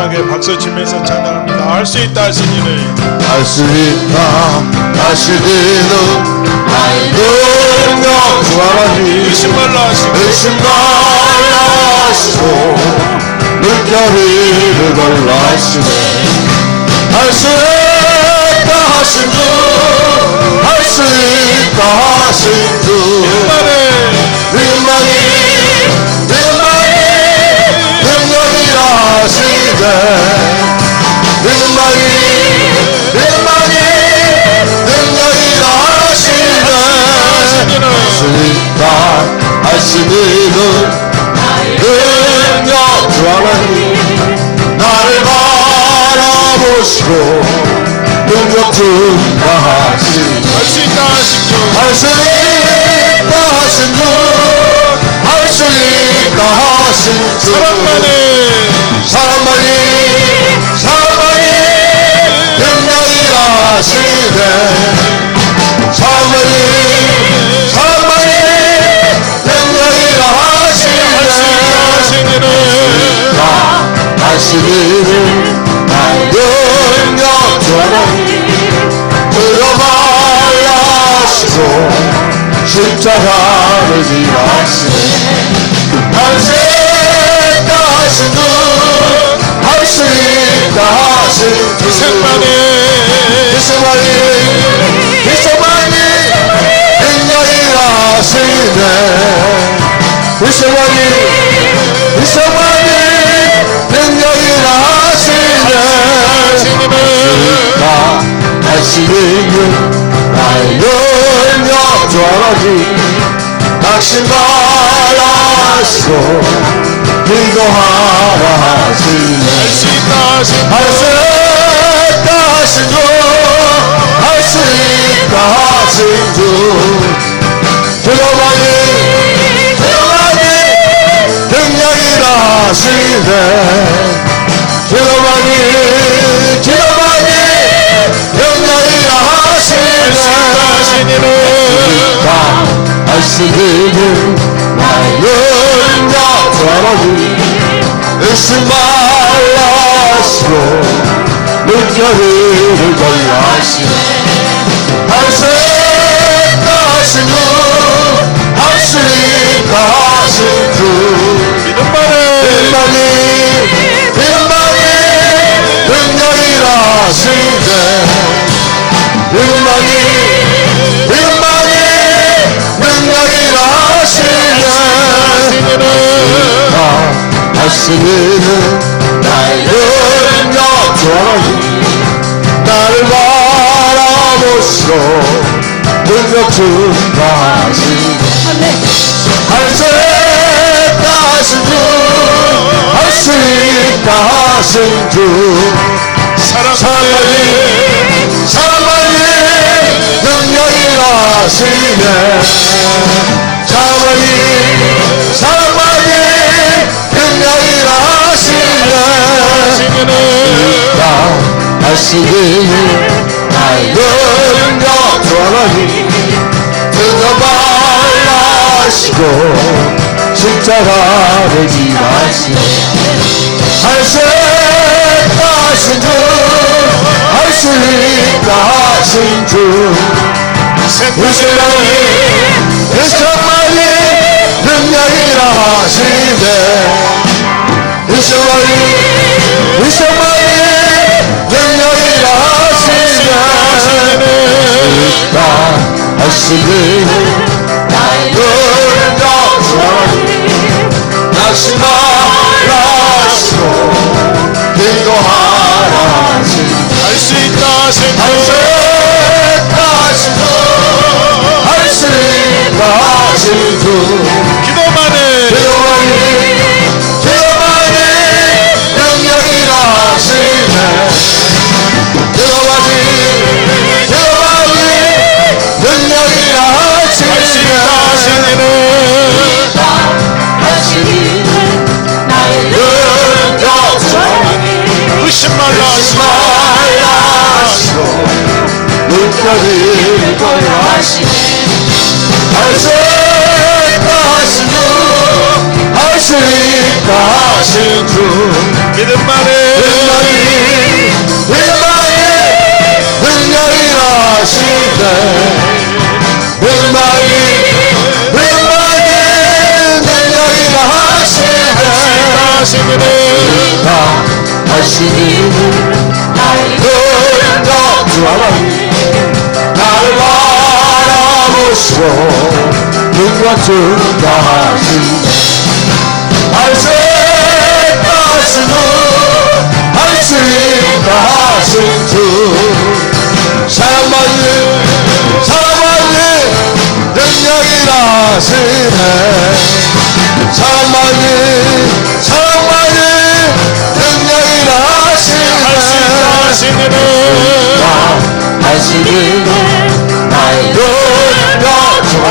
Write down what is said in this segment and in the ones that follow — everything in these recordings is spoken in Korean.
감사하게 박수 치면서 찬양합니다. 할 수 있다 하신 이는 할 수 있다 하시기는 나의 능력 주 하나님 의심 말라 하시고 의심 말라 하시고 물결이를 걸라 하시네 할 수 있다 하신 주 할 수 있다 하신 주 민망히 능력이라 하시네 민망히 능력이라 하시네 할 수 있다 하시니는 능력 주 하나님 나를 바라보시고 능력 증가하시네 할 수 있다 하신 주 할 수 있다 하신 주 할 수 있다 하신 주 사람만이 능력이라 하시네 사람만이 능력이라 하시네 하시니는 나의 능력 주 하나님 들어발라 하시고 십자가를 지나시네 할 수 있다 하신 주 할 수 있다 하신 주 이승만이 능력이라 하시네 이승만이 능력이라 하시네 하시는 나의 능력 주 하나님 낙심 말라 하시고 기도하라 하시네 할 수 있다 하신 주 할 수 있다 하신 주 기도만이 능력이라 하시네 기도만이 능력이라 하시네 하시는 나의 능력 주 하나님 의심 말라 하시고 물결을 걸라 하시네 할 수 있다 하신 주 할 수 있다 하신 주 믿음만이 능력이라 하시네 믿음만이 능력이라 하시네 하시는 나의 능력 주 하나님 나를 바라보시고 능력 증가하시네 할 수 있다 하신 주 할 수 있다 하신 주 사랑만이 능력이라 하시네 사랑만이 능력이라 하시네 하시니 나의 능력 주 하나님 들어발라 하시고 십자가를 지나시네 할 수 있다 하신 주 할 수 있다 하신 주 이승만이 능력이라 하시네 이승만이 능력이라 하시네 하시는 나의 능력 주 하나님 낙심 말라 하시고 기도하라 하시네 할 수 있다 하신 주 할 수 있다 하신 주 기도만이 능력이라 하시네 기도만이 능력이라 하시네 하시는 나의 능력 주 하나님 의심 말라 하시고 물결이 걸라 하시네 할 수 있다 하신 주 할 수 있다 하신 주 믿음만이 능력이라 하시네. 믿음만이 능력이라 하시네. 하시니 나를 바라보시고 능력 증가하시네. 할 수 있다 하신 주, 할 수 있다 하신 주. 사랑받는 능력이라 하시네. 사랑받는 능력이라 하시네. 하시는 나의 능력 주여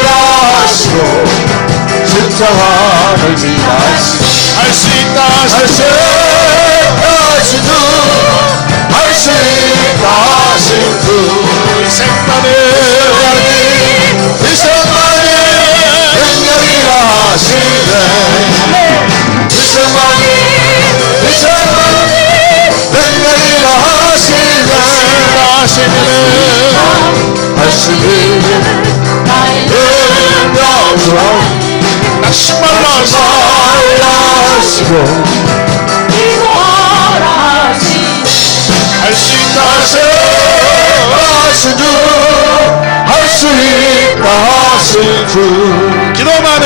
말하시고 십자가를 지나시고 할 수 있다 할 수 있다 할 수 있다 하신 주. 생만이 능력이라 하시네. 이생만이 능력이라 하시네. 하시는 나의 능력 낙심말라 하시고 할 수 있다 하신 주, 할 수 있다 하신 주. 기도만이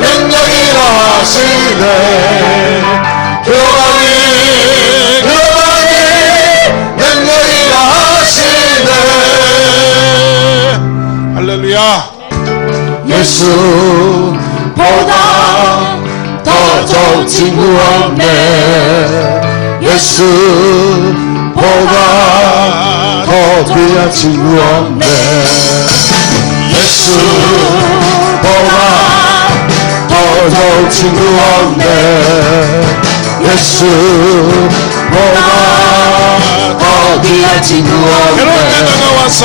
능력이라 하시네. 능력이라 하시네. 할렐루야. 예수보다 더 좋은 친구 없네. 예수보다 더 귀한 친구 없네. 예수보다 더 좋은 친구 없네. 예수보다 더 귀한 친구 괴로울 때 없네. 다가와서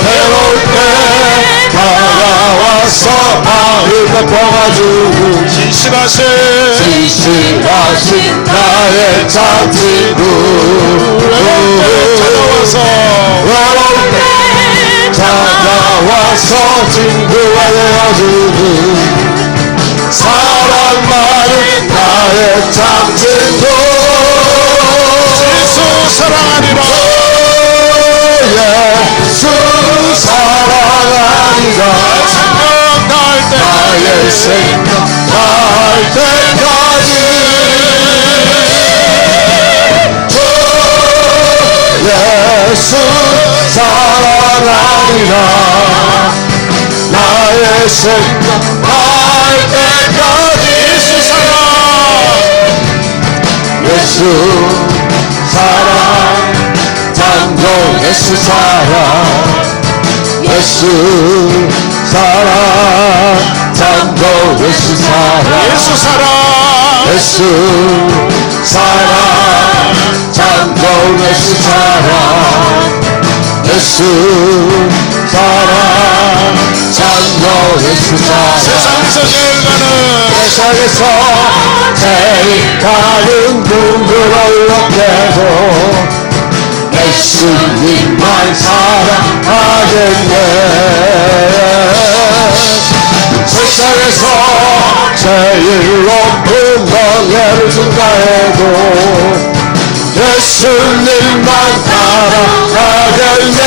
괴로울 때 다가와서 마음을 덮어가주고 진실하신 나의 참 친구. 찾아와서 외로울 때 다가와서 친구가 되어주고 사랑 많은 나의 참 친구. 예수 사랑하리라. 예수 사랑하리라. 생각할 때 나의 생각할 때까지 예수 사랑하리라. 나의 생각할 때까지 예수 사랑 장종 예수 사랑 예수 사랑 장종 예수 사랑 예수 사랑 예수 사랑 장종 예수 사랑 예수 사랑 장종 예수 사랑 세상에서 제일 가는 세상에서 제일 가는 분들을 없게도 예수님만 사랑하겠네. 세상에서 제일 높은 명예를 준다 해도 예수님만 사랑하겠네.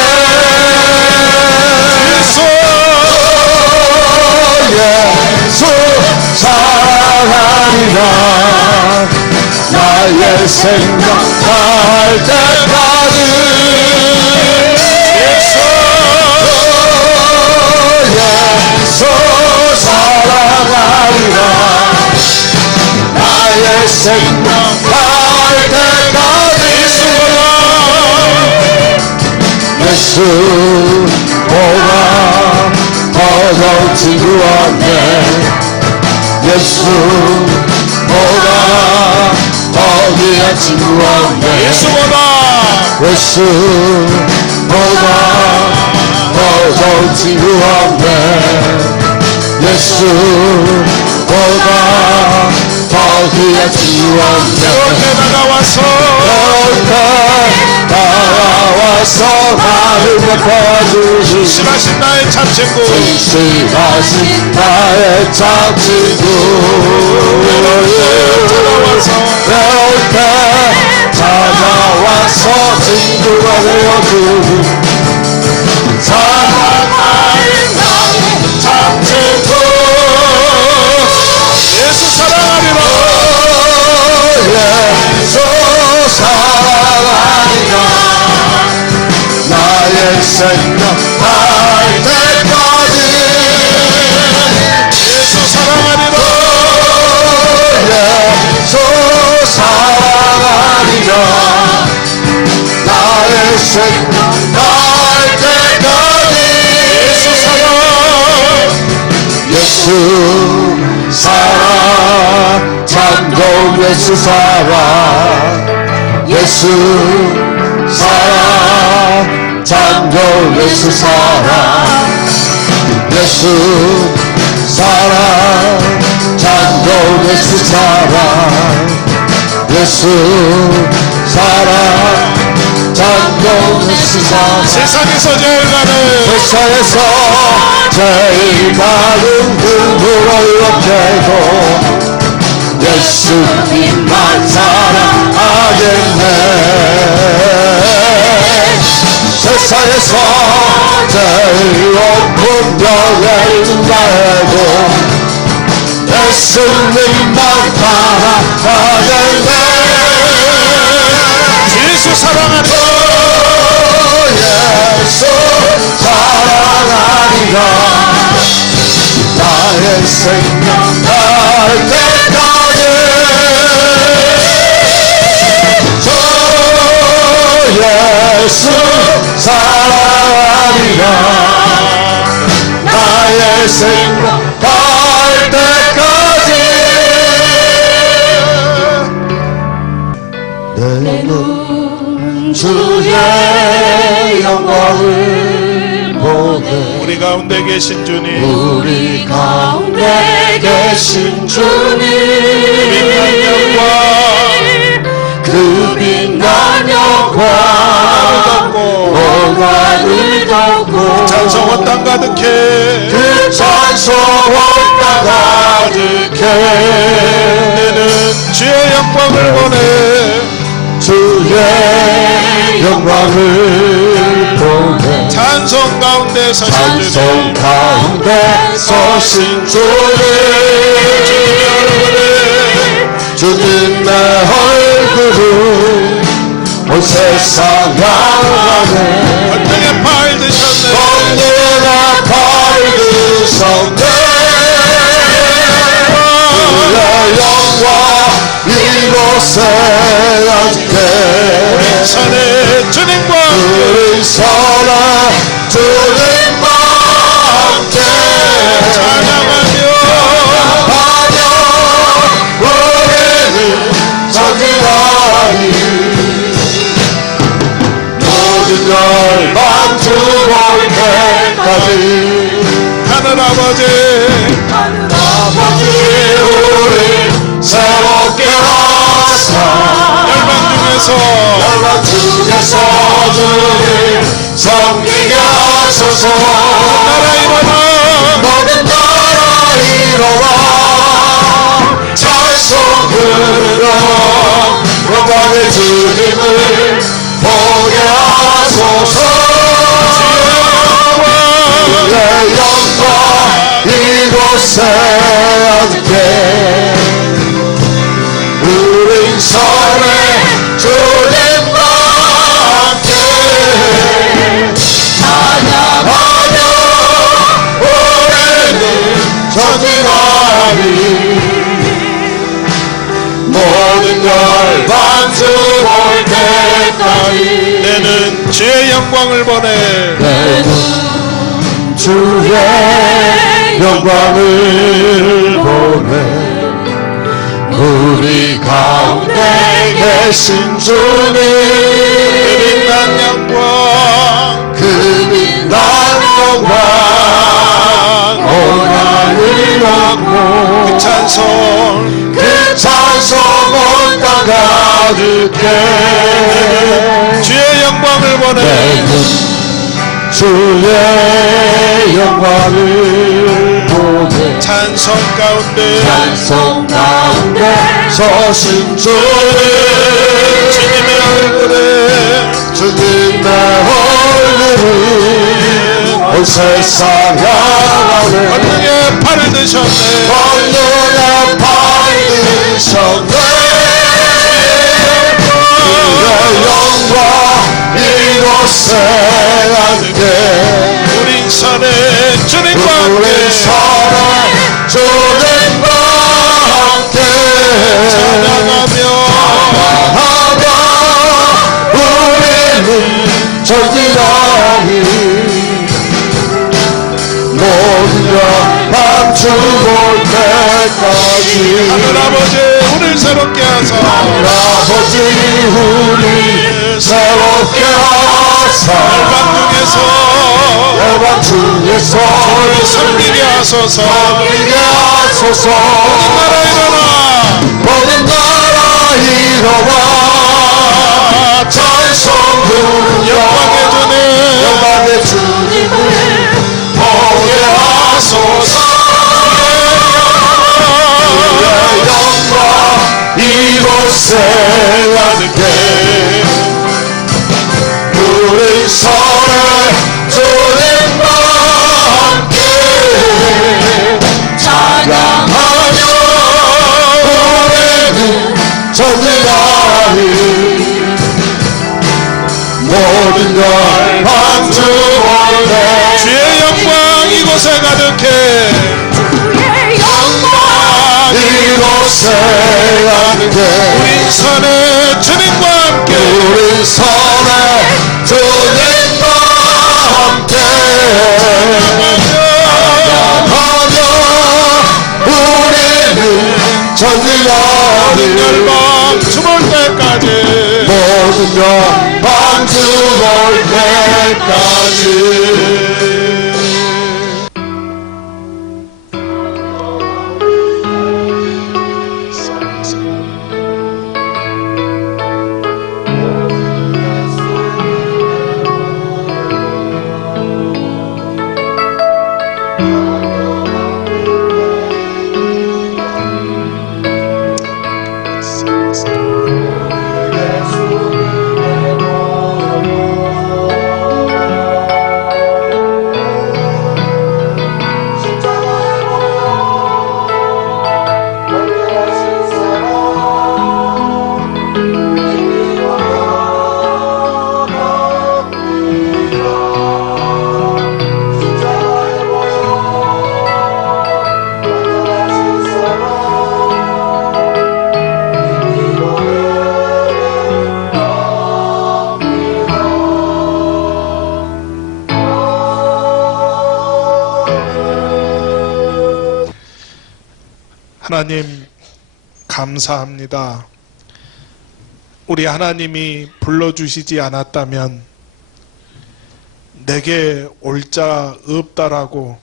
예수 사랑하리라. 나의 생각할 때까지 예수 사랑하리라. 나의 생각할 때까지 예수보다 더 좋은 친구 없네. 예수보다 더 귀한 친구 없네. 예수보다 예수보다 더 좋은 친구 없네. 예수보다 더 귀한 지원자 이렇게 다가와서 이렇게 나와서 나를 덮어주신 신하신 나의 참친구 신실하신 나의 참친구 찾아와서 외로울 때 찾아와서 친구가 되어주는 사랑하는 나의 참친구 예수 사랑하리라 예수 사랑하리라 나의 생명 할 때까지 예수 사랑하리라 예수 사랑하리라 나의 생명 할 때까지 예수 사랑 예수 사랑 참좋은 예수 사랑 예수 사랑 참좋은 예수 사랑 예수 사랑 참좋은 예수 사랑 예수 사랑 참좋은 예수 사랑 세상에서 제일 가는 세상에서 제일 많은 눈물을 없애고 예수님만 사랑하겠네 세상에서 제일 높은 벽에 인가하고 예수님만 사랑하겠네 예수 사랑하리라 예수 사랑하리라 나의 생명 날 때까지 저 예수 사랑하리라 나의 생명 날 때까지 내 눈 주의 영광을 보네 우리 가운데 계신 주님 우리 가운데 계신 주님 그 빛난 영광 오만을 덮고 찬송은 땅 가득해 그 찬송은 땅 가득해 내는 주의 영광을 보내 주의 영광을 보내 찬송 가운데 서신 찬송 주님 가운데 서신 주님 주님의 얼굴을 온 세상 향하네 권능의 팔 드셨네 언제나 팔 드셨네 주의 영광 이곳에 앉게 산에 주님과 우리 선에 주님과 함께 찬양하며 우리는 전진하리 모든 걸 만주 볼 때까지 하늘 아버지 우리 새롭게 하사 열방 중에서 열방 중에서 주님 섬기게 하소서 나라 일어나 모든 나라 이로와 찬송으로 영광의 주님을 보게 하소서 내 영광 이곳에 함께 우린 선에 주님과 함께 찬양하며 우리는 전진하리 모든 걸 만주 볼 때까지 내는 주의 영광을 보내 내는 주의 영광을 보내 우리 가운데 계신 주님 빛난 영광 그 빛난 영광 온 하늘 가득해 주의 영광을 보내 주의 영광을 보내 찬송 가운데 찬송 가운데 서신 주 주님의 얼굴에 주님의 얼굴을 온 세상 향하네 권능의 팔을 드셨네 권능의 팔을 드셨네 주의 영광 이곳에 함께 우린 선에 주님과 우리 함께 서로 주님과 함께 찬양하며 하며 우리는 전진하니 모두가 밤주 볼 때까지 하늘아버지 우리를 새롭게 하사 아버지 우리 새롭게 하사 열방 중에서 우리 섬기게 하소서 섬기게 하소서 나라 일어나 모든 나라 일어나 찬송 부르며 영광의 주님 영광의 주님을 보게 하소서 주의 영광 이곳에 가득해 우리 서로 주님과 함께 찬양하며 우리는 전진하리 모든 걸 방주할 때 주의 영광 이곳에 가득해 이곳에 가득해 우리 선에 주님과 함께 우리 선에 주님과 함께 하며 우리는 전진하리 열방 주볼 때까지 모든 것 방주 볼 때까지 하나님 감사합니다. 우리 하나님이 불러주시지 않았다면 내게 올 자 없다라고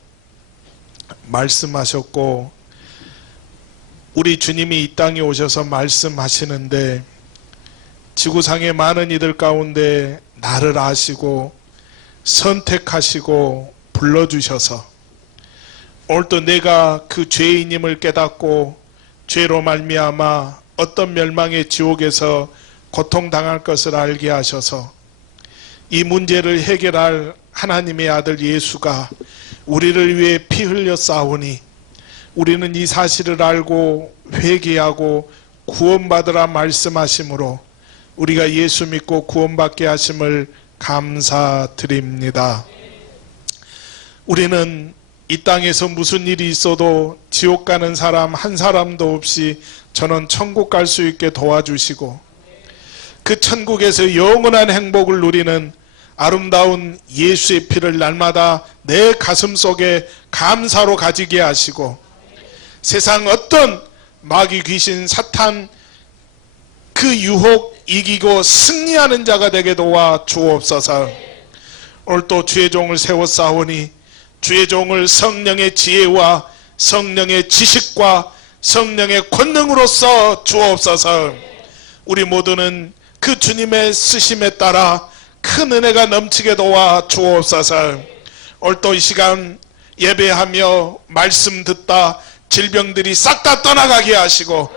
말씀하셨고 우리 주님이 이 땅에 오셔서 말씀하시는데 지구상의 많은 이들 가운데 나를 아시고 선택하시고 불러주셔서 오늘도 내가 그 죄인임을 깨닫고 죄로 말미암아 어떤 멸망의 지옥에서 고통당할 것을 알게 하셔서 이 문제를 해결할 하나님의 아들 예수가 우리를 위해 피 흘려 싸우니 우리는 이 사실을 알고 회개하고 구원받으라 말씀하심으로 우리가 예수 믿고 구원받게 하심을 감사드립니다. 우리는 이 땅에서 무슨 일이 있어도 지옥 가는 사람 한 사람도 없이 저는 천국 갈 수 있게 도와주시고 그 천국에서 영원한 행복을 누리는 아름다운 예수의 피를 날마다 내 가슴 속에 감사로 가지게 하시고 세상 어떤 마귀 귀신 사탄 그 유혹 이기고 승리하는 자가 되게 도와 주옵소서. 오늘 또 주의 종을 세워 싸우니 주의 종을 성령의 지혜와 성령의 지식과 성령의 권능으로써 주옵소서. 우리 모두는 그 주님의 쓰심에 따라 큰 은혜가 넘치게 도와 주옵소서. 오늘 또 이 시간 예배하며 말씀 듣다 질병들이 싹 다 떠나가게 하시고,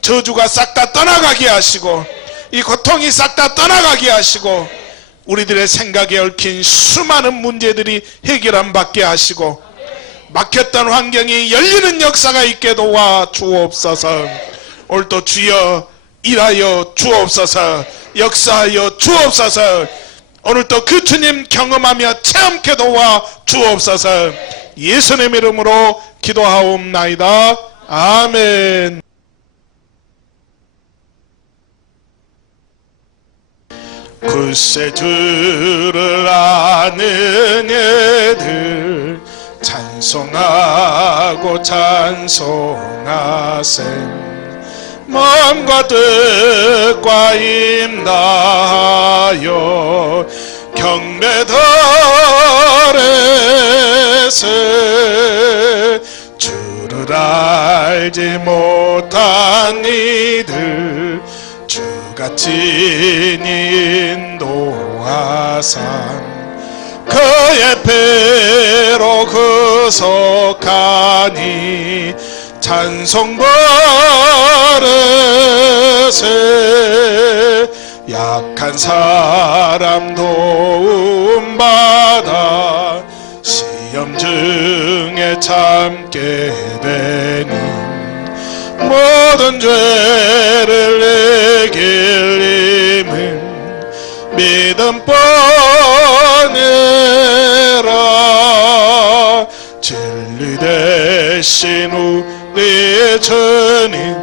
저주가 싹 다 떠나가게 하시고, 이 고통이 싹 다 떠나가게 하시고, 우리들의 생각에 얽힌 수많은 문제들이 해결함 받게 하시고, 막혔던 환경이 열리는 역사가 있게 도와 주옵소서. 오늘도 주여 일하여 주옵소서. 역사하여 주옵소서. 오늘도 그 주님 경험하며 체험케 도와 주옵소서. 예수님의 이름으로 기도하옵나이다. 아멘. 글쎄 주를 아는 애들 찬송하고 찬송하세. 마음과 뜻과 임다하여 경배드레세. 주를 알지 못한 이들 주가 친히 인도하사 그의 배로 구속하니 찬송 버릇에 약한 사람 도움받아 시험 중에 참게 되니 모든 죄를 이길 힘은 믿음 뻔해라. 진리 대신 우리의 주님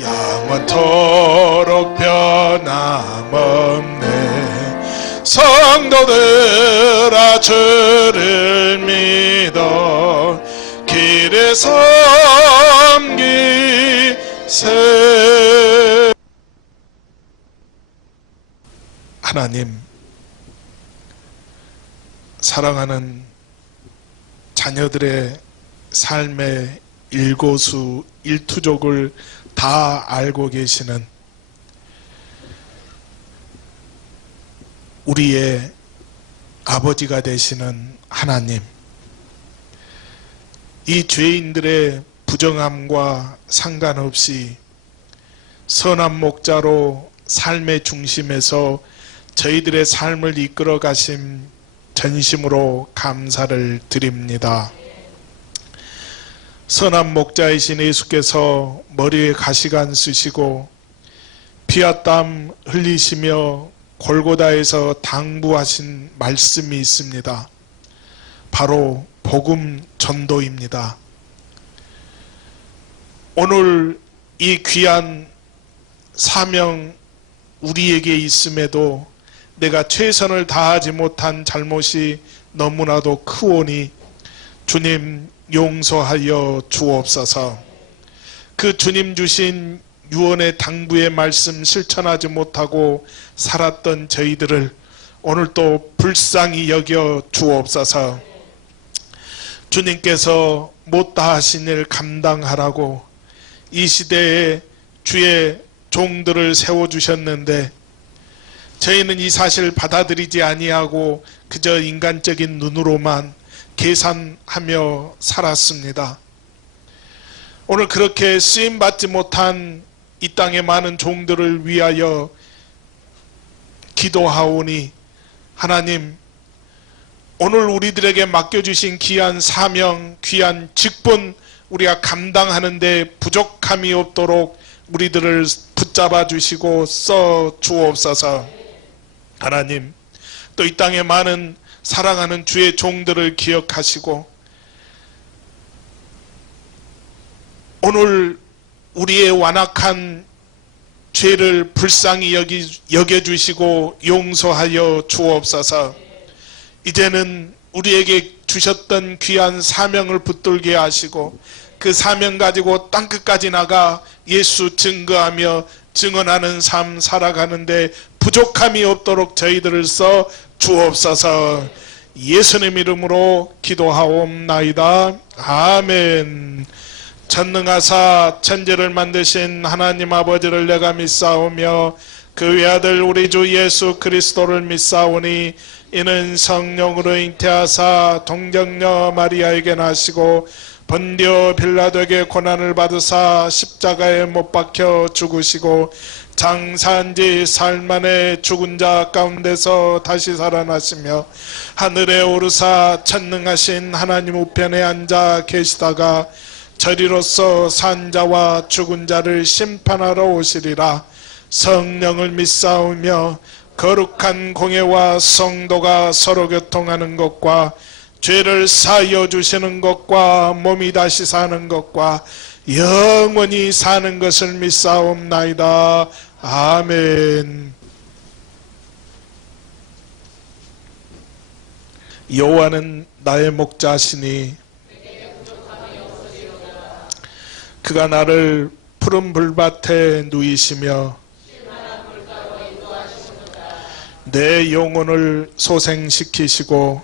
영원토록 변함없네. 성도들아 주를 믿어 길에 섬기세. 하나님, 사랑하는 자녀들의 삶의 일거수 일투족을 다 알고 계시는 우리의 아버지가 되시는 하나님, 이 죄인들의 부정함과 상관없이 선한 목자로 삶의 중심에서 저희들의 삶을 이끌어 가심 전심으로 감사를 드립니다. 선한 목자이신 예수께서 머리에 가시관 쓰시고 피와 땀 흘리시며 골고다에서 당부하신 말씀이 있습니다. 바로 복음 전도입니다. 오늘 이 귀한 사명 우리에게 있음에도 내가 최선을 다하지 못한 잘못이 너무나도 크오니 주님 용서하여 주옵소서. 그 주님 주신 유언의 당부의 말씀 실천하지 못하고 살았던 저희들을 오늘 또 불쌍히 여겨 주옵소서. 주님께서 못다 하신 일 감당하라고 이 시대에 주의 종들을 세워주셨는데 저희는 이 사실을 받아들이지 아니하고 그저 인간적인 눈으로만 계산하며 살았습니다. 오늘 그렇게 쓰임받지 못한 이 땅의 많은 종들을 위하여 기도하오니 하나님, 오늘 우리들에게 맡겨주신 귀한 사명, 귀한 직분 우리가 감당하는데 부족함이 없도록 우리들을 붙잡아 주시고 써 주옵소서. 하나님, 또 이 땅에 많은 사랑하는 주의 종들을 기억하시고 오늘 우리의 완악한 죄를 불쌍히 여겨주시고 용서하여 주옵소서. 이제는 우리에게 주셨던 귀한 사명을 붙들게 하시고 그 사명 가지고 땅끝까지 나가 예수 증거하며 증언하는 삶 살아가는데 부족함이 없도록 저희들을 써 주옵소서. 예수님 이름으로 기도하옵나이다. 아멘. 전능하사 천지를 만드신 하나님 아버지를 내가 믿사오며 그 외아들 우리 주 예수 그리스도를 믿사오니 이는 성령으로 잉태하사 동정녀 마리아에게 나시고 본디오 빌라도에게 고난을 받으사 십자가에 못 박혀 죽으시고 장사한 지 사흘 만에 죽은 자 가운데서 다시 살아나시며 하늘에 오르사 천능하신 하나님 우편에 앉아 계시다가 저리로서 산 자와 죽은 자를 심판하러 오시리라. 성령을 믿사오며 거룩한 공예와 성도가 서로 교통하는 것과 죄를 사하여 주시는 것과 몸이 다시 사는 것과 영원히 사는 것을 믿사옵나이다. 아멘. 여호와는 나의 목자시니 그가 나를 푸른 불밭에 누이시며 내 영혼을 소생시키시고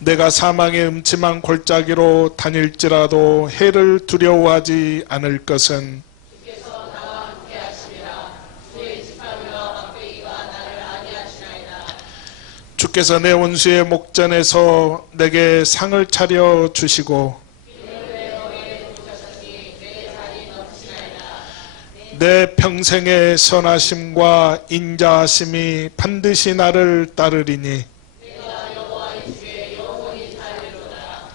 내가 사망의 음침한 골짜기로 다닐지라도 해를 두려워하지 않을 것은 주께서 내 원수의 목전에서 내게 상을 차려 주시고 내 평생의 선하심과 인자하심이 반드시 나를 따르리니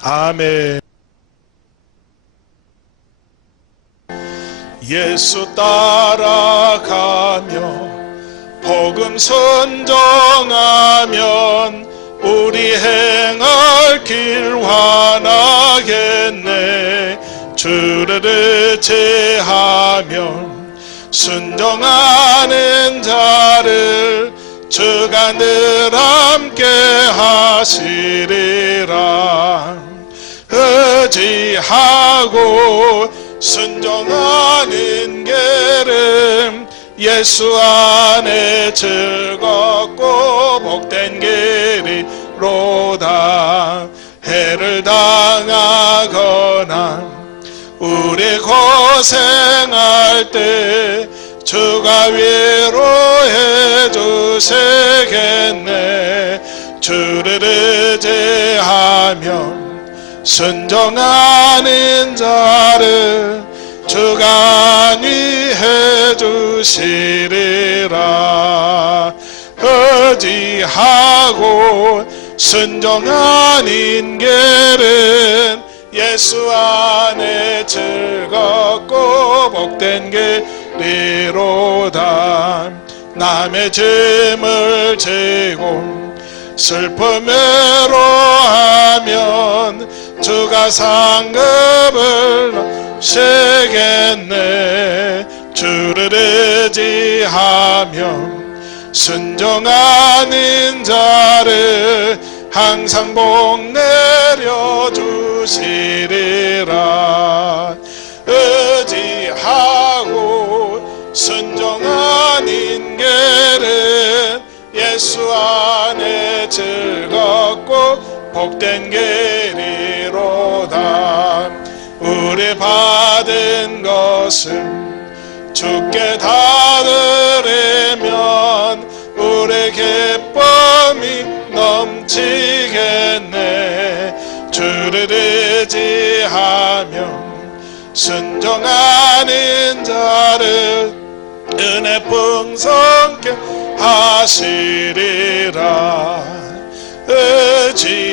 아멘. 예수 따라가며 복음 선정하면 우리 행할 길 환하겠네. 주를 의지하며 순종하는 자를 주가 늘 함께 하시리라. 의지하고 순종하는 길은 예수 안에 즐겁고 복된 길이로다. 해를 당하거나 우리 고생할 때 주가 위로해 주시겠네. 주를 의지하며 순종하는 자를 주가 안위해 주시리라. 의지하고 순종하는 길은 예수 안에 즐겁고 복된 길이로다. 남의 짐을 지고 슬픔으로 하면 주가 상급을 주시겠네. 주를 의지하며 순종하는 자를 항상 복 내려 주시리라. 의지하고 순종하는 길은 예수 안에 즐겁고 복된 길이로다. 우리 받은 것을 주께 다 드리면 우리 기쁨이 넘치겠네. 주를 의지하며 순종하는 자를 은혜 풍성케 하시리라.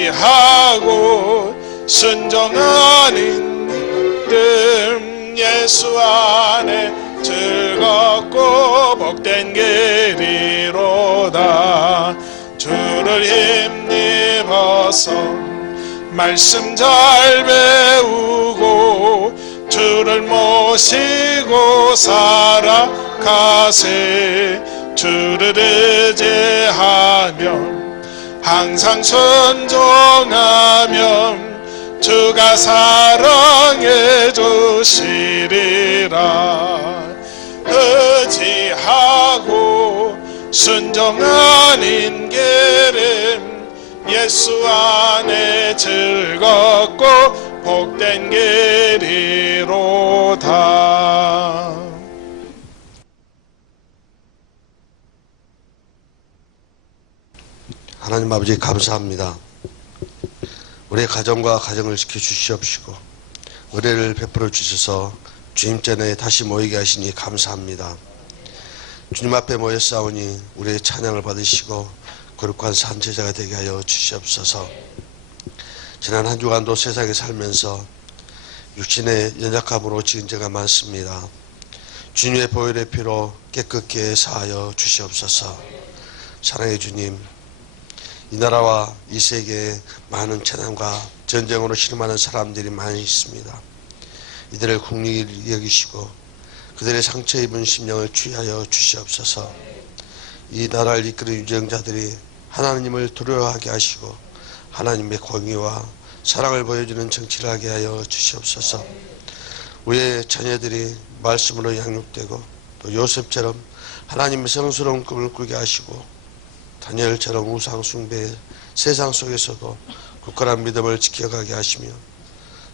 의지하고 순종하는 들 예수 안에 즐겁고 복된 길이로다. 주를 힘입어서 말씀 잘 배우고 주를 모시고 살아가세. 주를 의지하며 항상 순종하며 주가 사랑해 주시리라. 의지하고 순종하는 길은 예수 안에 즐겁고 복된 길이로다. 하나님 아버지 감사합니다. 우리의 가정과 가정을 지켜주시옵시고 은혜를 베풀어 주셔서 주님 전에 다시 모이게 하시니 감사합니다. 주님 앞에 모였사오니 우리의 찬양을 받으시고 거룩한 산제자가 되게 하여 주시옵소서. 지난 한 주간도 세상에 살면서 육신의 연약함으로 지은 죄가 많습니다. 주님의 보혈의 피로 깨끗게 사하여 주시옵소서. 사랑의 주님, 이 나라와 이 세계에 많은 재난과 전쟁으로 신음하는 사람들이 많이 있습니다. 이들을 국리히 여기시고 그들의 상처 입은 심령을 치유하여 주시옵소서. 이 나라를 이끄는 유정자들이 하나님을 두려워하게 하시고 하나님의 공의와 사랑을 보여주는 정치를 하게 하여 주시옵소서. 우리의 자녀들이 말씀으로 양육되고 또 요셉처럼 하나님의 성스러운 꿈을 꾸게 하시고 다니엘처럼 우상 숭배의 세상 속에서도 굳건한 믿음을 지켜가게 하시며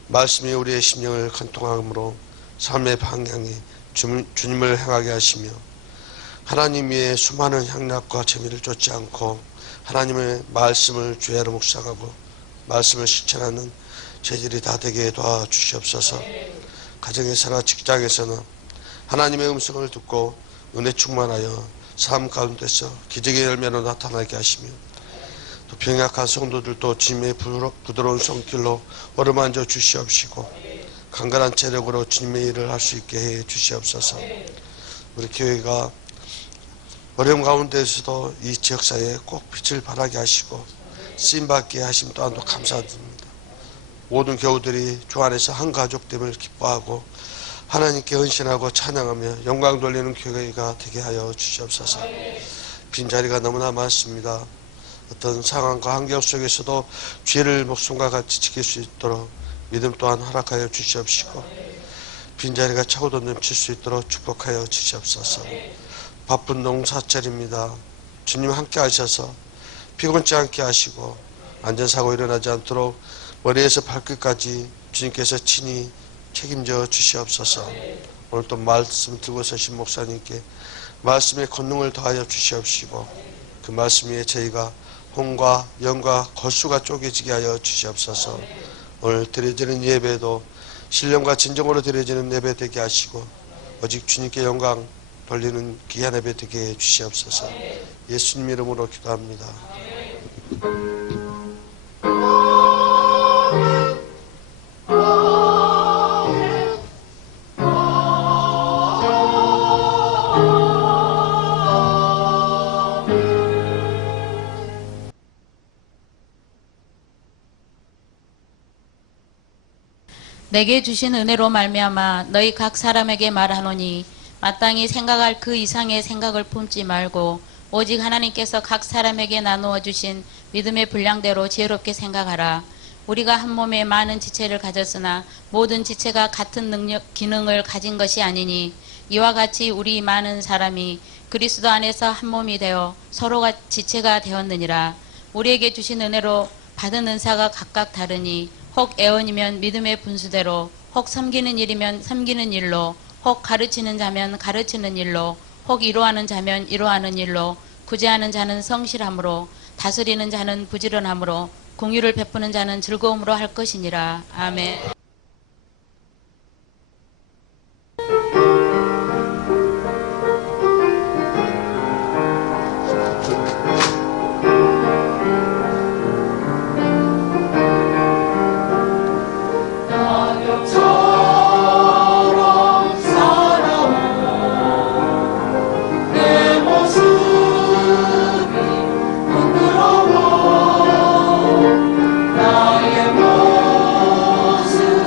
말씀이 우리의 심령을 관통함으로 삶의 방향이 주님을 향하게 하시며 하나님 위에 수많은 향락과 재미를 쫓지 않고 하나님의 말씀을 주야로 묵상하고 말씀을 실천하는 재질이 다 되게 도와주시옵소서. 가정에서나 직장에서나 하나님의 음성을 듣고 은혜 충만하여 삶 가운데서 기적의 열매로 나타나게 하시며 또 병약한 성도들도 주님의 부드러운 손길로 어루만져 주시옵시고 강건한 체력으로 주님의 일을 할 수 있게 해 주시옵소서. 우리 교회가 어려움 가운데서도 이 지역사회에 꼭 빛을 발하게 하시고 쓰임받게 하심 또한도 감사드립니다. 모든 교우들이 주 안에서 한 가족됨을 기뻐하고 하나님께 헌신하고 찬양하며 영광 돌리는 교회가 되게 하여 주시옵소서. 빈자리가 너무나 많습니다. 어떤 상황과 환경 속에서도 죄를 목숨과 같이 지킬 수 있도록 믿음 또한 허락하여 주시옵시고 빈자리가 차고도 넘칠 수 있도록 축복하여 주시옵소서. 바쁜 농사철입니다. 주님 함께 하셔서 피곤치 않게 하시고 안전사고 일어나지 않도록 머리에서 발끝까지 주님께서 친히 책임져 주시옵소서. 오늘 또 말씀 들고 서신 목사님께 말씀의 권능을 더하여 주시옵시고 그 말씀 위에 저희가 홍과 영과 걸수가 쪼개지게 하여 주시옵소서. 오늘 드려지는 예배도 신령과 진정으로 드려지는 예배 되게 하시고 오직 주님께 영광 돌리는 귀한 예배 되게 해 주시옵소서. 예수님 이름으로 기도합니다. 내게 주신 은혜로 말미암아 너희 각 사람에게 말하노니 마땅히 생각할 그 이상의 생각을 품지 말고 오직 하나님께서 각 사람에게 나누어 주신 믿음의 분량대로 지혜롭게 생각하라. 우리가 한 몸에 많은 지체를 가졌으나 모든 지체가 같은 기능을 가진 것이 아니니 이와 같이 우리 많은 사람이 그리스도 안에서 한 몸이 되어 서로가 지체가 되었느니라. 우리에게 주신 은혜로 받은 은사가 각각 다르니 혹 애언이면 믿음의 분수대로, 혹 섬기는 일이면 섬기는 일로, 혹 가르치는 자면 가르치는 일로, 혹 이로하는 자면 이로하는 일로, 구제하는 자는 성실함으로, 다스리는 자는 부지런함으로, 공유를 베푸는 자는 즐거움으로 할 것이니라. 아멘. 나의 모습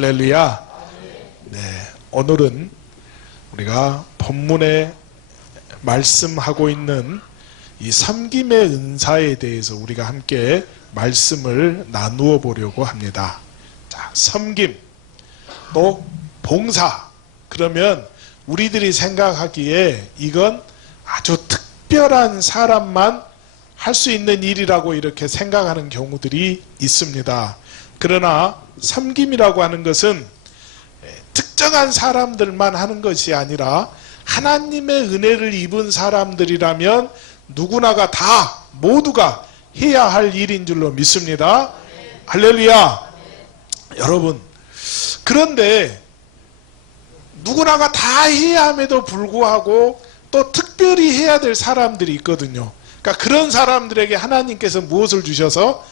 할렐루야. 네, 오늘은 우리가 본문에 말씀하고 있는 이 섬김의 은사에 대해서 우리가 함께 말씀을 나누어 보려고 합니다. 자, 섬김, 또 봉사. 그러면 우리들이 생각하기에 이건 아주 특별한 사람만 할 수 있는 일이라고 이렇게 생각하는 경우들이 있습니다. 그러나 섬김이라고 하는 것은 특정한 사람들만 하는 것이 아니라 하나님의 은혜를 입은 사람들이라면 누구나가 다 모두가 해야 할 일인 줄로 믿습니다. 할렐루야. 여러분, 그런데 누구나가 다 해야 함에도 불구하고 또 특별히 해야 될 사람들이 있거든요. 그러니까 그런 사람들에게 하나님께서 무엇을 주셔서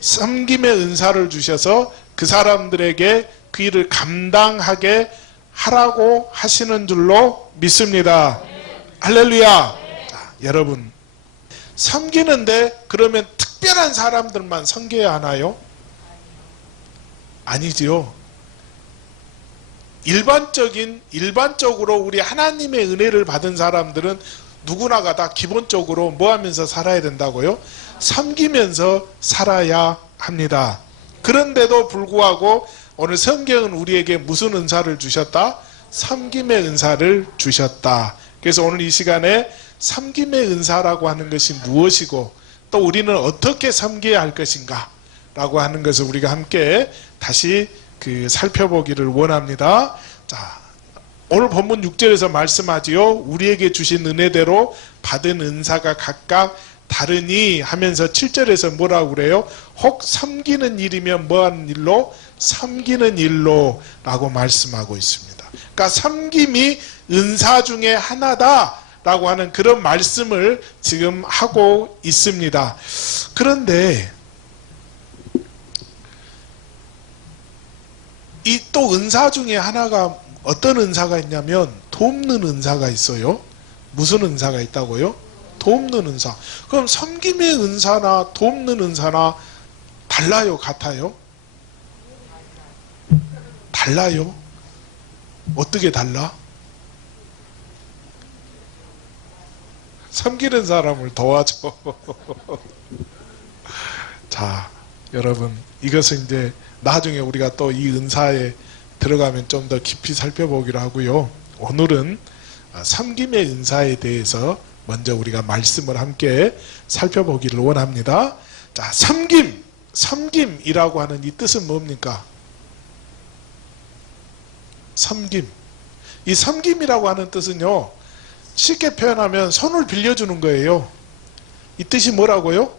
섬김의 은사를 주셔서 그 사람들에게 그 일을 감당하게 하라고 하시는 줄로 믿습니다. 할렐루야. 자, 여러분, 섬기는데 그러면 특별한 사람들만 섬겨야 하나요? 아니지요. 일반적으로 우리 하나님의 은혜를 받은 사람들은 누구나가 다 기본적으로 뭐 하면서 살아야 된다고요? 섬기면서 살아야 합니다. 그런데도 불구하고 오늘 성경은 우리에게 무슨 은사를 주셨다? 섬김의 은사를 주셨다. 그래서 오늘 이 시간에 섬김의 은사라고 하는 것이 무엇이고 또 우리는 어떻게 섬겨야 할 것인가 라고 하는 것을 우리가 함께 다시 살펴보기를 원합니다. 자, 오늘 본문 6절에서 말씀하지요. 우리에게 주신 은혜대로 받은 은사가 각각 다르니 하면서 7절에서 뭐라고 그래요? 혹 섬기는 일이면 뭐하는 일로? 섬기는 일로 라고 말씀하고 있습니다. 그러니까 섬김이 은사 중에 하나다 라고 하는 그런 말씀을 지금 하고 있습니다. 그런데 이 또 은사 중에 하나가 어떤 은사가 있냐면 돕는 은사가 있어요. 무슨 은사가 있다고요? 돕는 은사. 그럼 섬김의 은사나 돕는 은사나 달라요? 같아요? 달라요? 어떻게 달라? 섬기는 사람을 도와줘. 자, 여러분, 이것은 이제 나중에 우리가 또 이 은사에 들어가면 좀 더 깊이 살펴보기로 하고요. 오늘은 섬김의 은사에 대해서 먼저 우리가 말씀을 함께 살펴보기를 원합니다. 자, 섬김이라고 하는 이 뜻은 뭡니까? 섬김. 이 섬김이라고 하는 뜻은요, 쉽게 표현하면 손을 빌려주는 거예요. 이 뜻이 뭐라고요?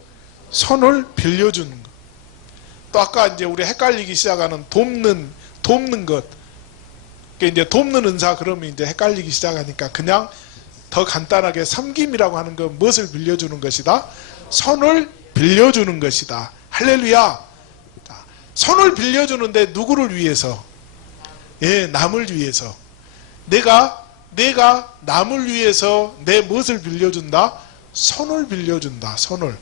손을 빌려주는 거. 또 아까 이제 우리 헷갈리기 시작하는 돕는 것. 이제 돕는 은사 그러면 이제 헷갈리기 시작하니까 그냥 더 간단하게 섬김이라고 하는 건 무엇을 빌려주는 것이다? 손을 빌려주는 것이다. 할렐루야. 자, 손을 빌려주는데 누구를 위해서? 예, 남을 위해서. 내가 남을 위해서 내 무엇을 빌려준다? 손을 빌려준다. 손을.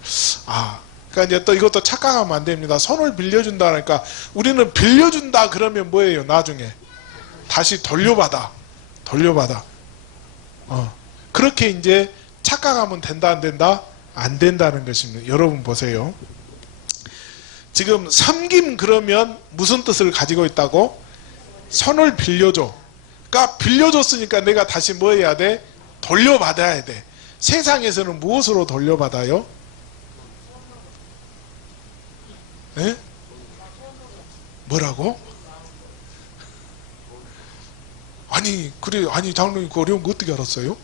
그러니까 이제 또 이것도 착각하면 안 됩니다. 손을 빌려준다 그러니까 우리는 빌려준다 그러면 뭐예요? 나중에 다시 돌려받아. 그렇게 이제 착각하면 된다 안 된다? 안 된다는 것입니다. 여러분 보세요. 지금 섬김 그러면 무슨 뜻을 가지고 있다고? 손을 빌려줘. 그러니까 빌려줬으니까 내가 다시 뭐 해야 돼? 돌려받아야 돼. 세상에서는 무엇으로 돌려받아요? 예? 뭐라고? 아니 장로님 그 어려운 거 어떻게 알았어요?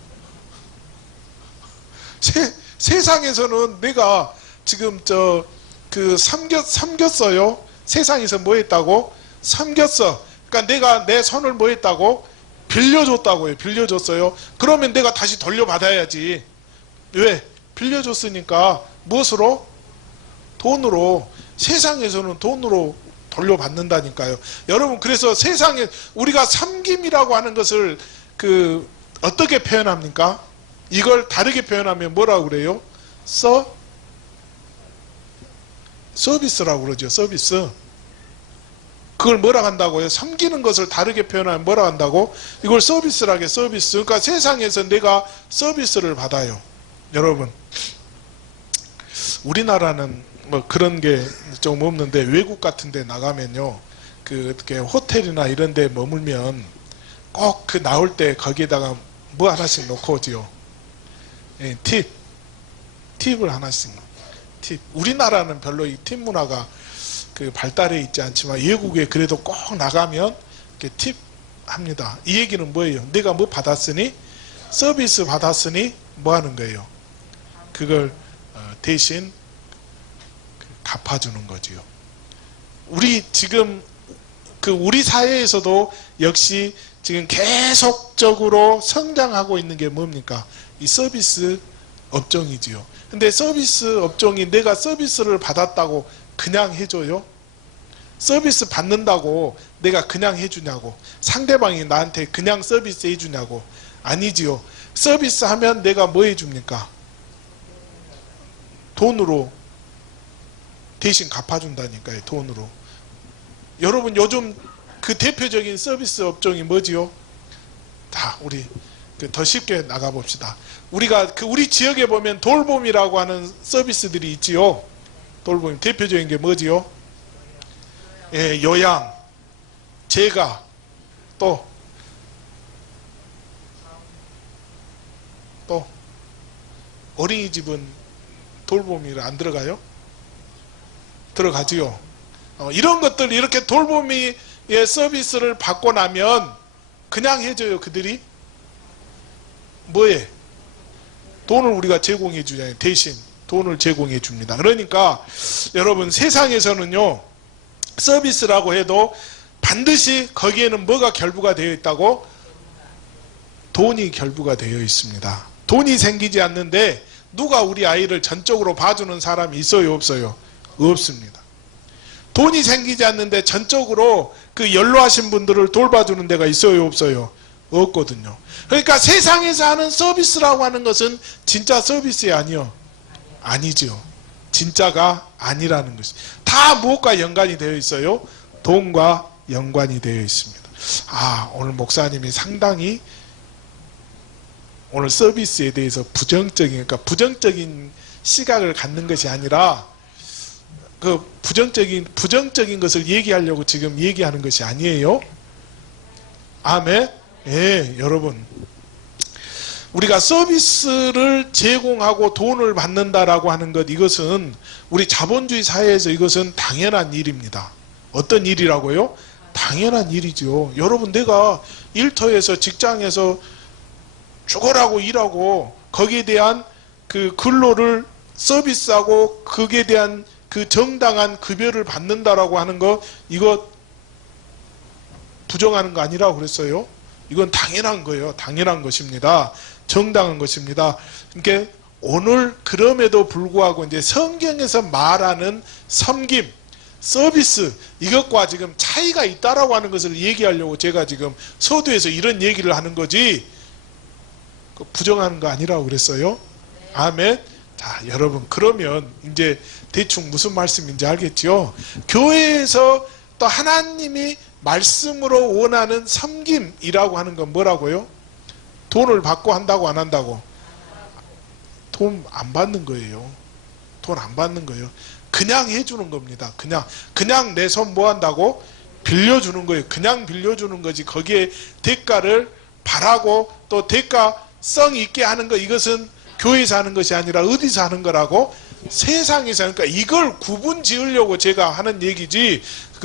세상에서는 내가 지금 섬겼어요. 세상에서 뭐 했다고? 섬겼어. 그러니까 내가 내 손을 뭐 했다고? 빌려줬다고요. 빌려줬어요. 그러면 내가 다시 돌려받아야지. 왜? 빌려줬으니까 무엇으로? 돈으로. 세상에서는 돈으로 돌려받는다니까요. 여러분, 그래서 세상에 우리가 섬김이라고 하는 것을 어떻게 표현합니까? 이걸 다르게 표현하면 뭐라고 그래요? 서비스라고 그러죠. 서비스. 그걸 뭐라 한다고요? 섬기는 것을 다르게 표현하면 뭐라 한다고? 이걸 서비스라게 서비스. 그러니까 세상에서 내가 서비스를 받아요. 여러분, 우리나라는 뭐 그런 게 좀 없는데 외국 같은 데 나가면요, 이렇게 호텔이나 이런 데 머물면 꼭 그 나올 때 거기에다가 뭐 하나씩 놓고 오지요. 예, 팁을 하나씩. 팁. 우리나라는 별로 이 팁 문화가 발달해 있지 않지만 외국에 그래도 꼭 나가면 이렇게 팁 합니다. 이 얘기는 뭐예요? 내가 뭐 받았으니, 서비스 받았으니 뭐 하는 거예요? 그걸 대신 갚아주는 거지요. 우리 지금 우리 사회에서도 역시 지금 계속적으로 성장하고 있는 게 뭡니까? 이 서비스 업종이지요. 근데 서비스 업종이 내가 서비스를 받았다고 그냥 해줘요? 서비스 받는다고 내가 그냥 해주냐고, 상대방이 나한테 그냥 서비스 해주냐고. 아니지요. 서비스 하면 내가 뭐 해줍니까? 돈으로 대신 갚아준다니까요. 돈으로. 여러분, 요즘 그 대표적인 서비스 업종이 뭐지요? 자, 우리 더 쉽게 나가봅시다. 우리가 우리 지역에 보면 돌봄이라고 하는 서비스들이 있지요. 돌봄 대표적인 게 뭐지요? 예, 요양, 재가, 또 어린이집은 돌봄이 안 들어가요? 들어가지요. 이런 것들, 이렇게 돌봄의 서비스를 받고 나면 그냥 해줘요. 그들이 뭐에? 돈을 우리가 제공해 주잖아요. 대신 돈을 제공해 줍니다. 그러니까 여러분, 세상에서는요, 서비스라고 해도 반드시 거기에는 뭐가 결부가 되어 있다고? 돈이 결부가 되어 있습니다. 돈이 생기지 않는데 누가 우리 아이를 전적으로 봐주는 사람이 있어요? 없어요? 없습니다. 돈이 생기지 않는데 전적으로 연로하신 분들을 돌봐주는 데가 있어요? 없어요? 없거든요. 그러니까 세상에서 하는 서비스라고 하는 것은 진짜 서비스 아니죠. 진짜가 아니라는 것이. 다 무엇과 연관이 되어 있어요? 돈과 연관이 되어 있습니다. 오늘 목사님이 상당히 오늘 서비스에 대해서 부정적인 시각을 갖는 것이 아니라 부정적인 것을 얘기하려고 지금 얘기하는 것이 아니에요. 아멘. 예, 여러분, 우리가 서비스를 제공하고 돈을 받는다라고 하는 것, 이것은 우리 자본주의 사회에서 이것은 당연한 일입니다. 어떤 일이라고요? 당연한 일이죠. 여러분, 내가 일터에서, 직장에서 죽어라고 일하고 거기에 대한 근로를 서비스하고 거기에 대한 정당한 급여를 받는다라고 하는 거, 이거 부정하는 거 아니라고 그랬어요. 이건 당연한 거예요. 당연한 것입니다. 정당한 것입니다. 그러니까 오늘 그럼에도 불구하고 이제 성경에서 말하는 섬김, 서비스, 이것과 지금 차이가 있다라고 하는 것을 얘기하려고 제가 지금 서두에서 이런 얘기를 하는 거지, 부정하는 거 아니라고 그랬어요. 아멘. 자, 여러분, 그러면 이제 대충 무슨 말씀인지 알겠죠? 교회에서 또 하나님이 말씀으로 원하는 섬김이라고 하는 건 뭐라고요? 돈을 받고 한다고 안 한다고? 돈 안 받는 거예요. 돈 안 받는 거예요. 그냥 해주는 겁니다. 그냥 내 손 뭐 한다고? 빌려주는 거예요. 그냥 빌려주는 거지. 거기에 대가를 바라고 또 대가성 있게 하는 거, 이것은 교회에서 하는 것이 아니라 어디서 하는 거라고? 세상에서. 그러니까 이걸 구분 지으려고 제가 하는 얘기지,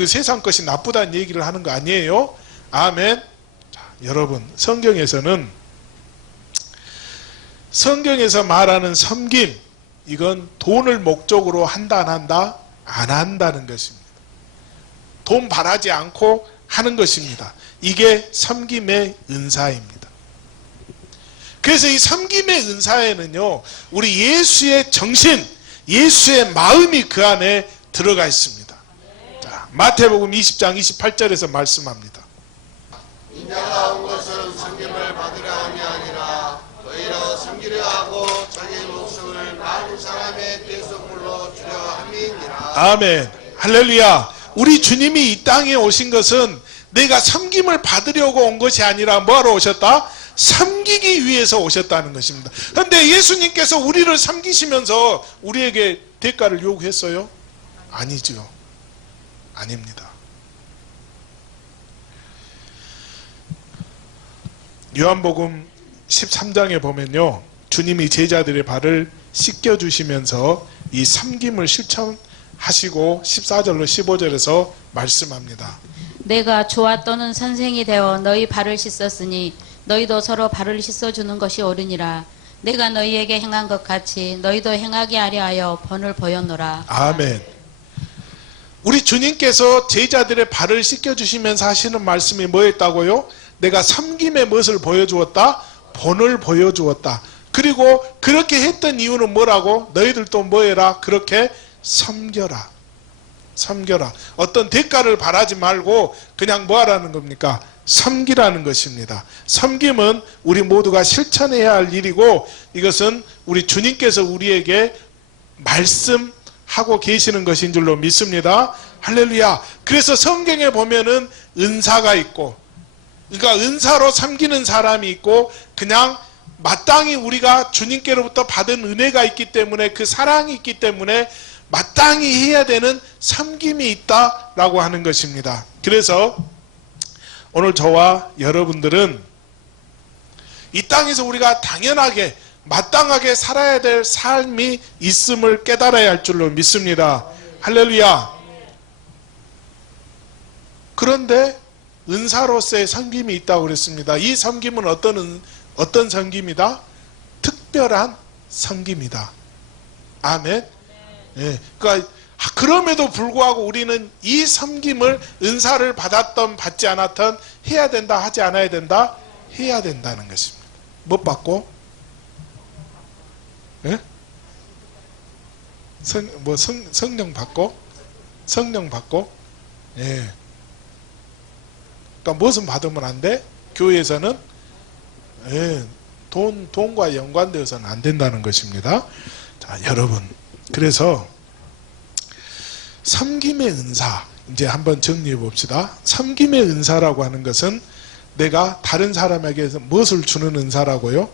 세상 것이 나쁘다는 얘기를 하는 거 아니에요. 아멘. 자, 여러분, 성경에서 말하는 섬김, 이건 돈을 목적으로 한다 안 한다? 안 한다는 것입니다. 돈 바라지 않고 하는 것입니다. 이게 섬김의 은사입니다. 그래서 이 섬김의 은사에는요, 우리 예수의 정신, 예수의 마음이 그 안에 들어가 있습니다. 자, 마태복음 20장 28절에서 말씀합니다. 인자가 온 것은 섬김을 받으려 함이 아니라 너희로 섬기려 하고 자기 목숨을 많은 사람의 대속물로 주려 함이니라. 아멘. 할렐루야. 우리 주님이 이 땅에 오신 것은 내가 섬김을 받으려고 온 것이 아니라 뭐하러 오셨다? 섬기기 위해서 오셨다는 것입니다. 그런데 예수님께서 우리를 섬기시면서 우리에게 대가를 요구했어요? 아니죠. 아닙니다. 요한복음 13장에 보면요, 주님이 제자들의 발을 씻겨주시면서 이 섬김을 실천하시고 14절로 15절에서 말씀합니다. 내가 주와 또는 선생이 되어 너희 발을 씻었으니 너희도 서로 발을 씻어주는 것이 옳으니라. 내가 너희에게 행한 것 같이 너희도 행하게 하려 하여 본을 보였노라. 아멘. 우리 주님께서 제자들의 발을 씻겨주시면서 하시는 말씀이 뭐였다고요? 내가 섬김의 무엇을 보여주었다? 본을 보여주었다. 그리고 그렇게 했던 이유는 뭐라고? 너희들도 뭐해라? 그렇게 섬겨라. 섬겨라. 어떤 대가를 바라지 말고 그냥 뭐하라는 겁니까? 섬기라는 것입니다. 섬김은 우리 모두가 실천해야 할 일이고, 이것은 우리 주님께서 우리에게 말씀하고 계시는 것인 줄로 믿습니다. 할렐루야. 그래서 성경에 보면은 은사가 있고, 그러니까 은사로 섬기는 사람이 있고, 그냥 마땅히 우리가 주님께로부터 받은 은혜가 있기 때문에, 그 사랑이 있기 때문에 마땅히 해야 되는 섬김이 있다라고 하는 것입니다. 그래서 오늘 저와 여러분들은 이 땅에서 우리가 당연하게 마땅하게 살아야 될 삶이 있음을 깨달아야 할 줄로 믿습니다. 할렐루야. 그런데 은사로서의 섬김이 있다고 그랬습니다. 이 섬김은 어떤 섬김이다? 특별한 섬김이다. 아멘. 예, 그러니까 그럼에도 불구하고 우리는 이 섬김을 은사를 받았던 받지 않았던 해야 된다 하지 않아야 된다? 해야 된다는 것입니다. 뭐 받고? 예? 성령 받고? 성령 받고? 예. 그러니까 무엇은 받으면 안 돼? 교회에서는 예, 돈과 연관되어서는 안 된다는 것입니다. 자, 여러분, 그래서 섬김의 은사, 이제 한번 정리해 봅시다. 섬김의 은사라고 하는 것은 내가 다른 사람에게 무엇을 주는 은사라고요?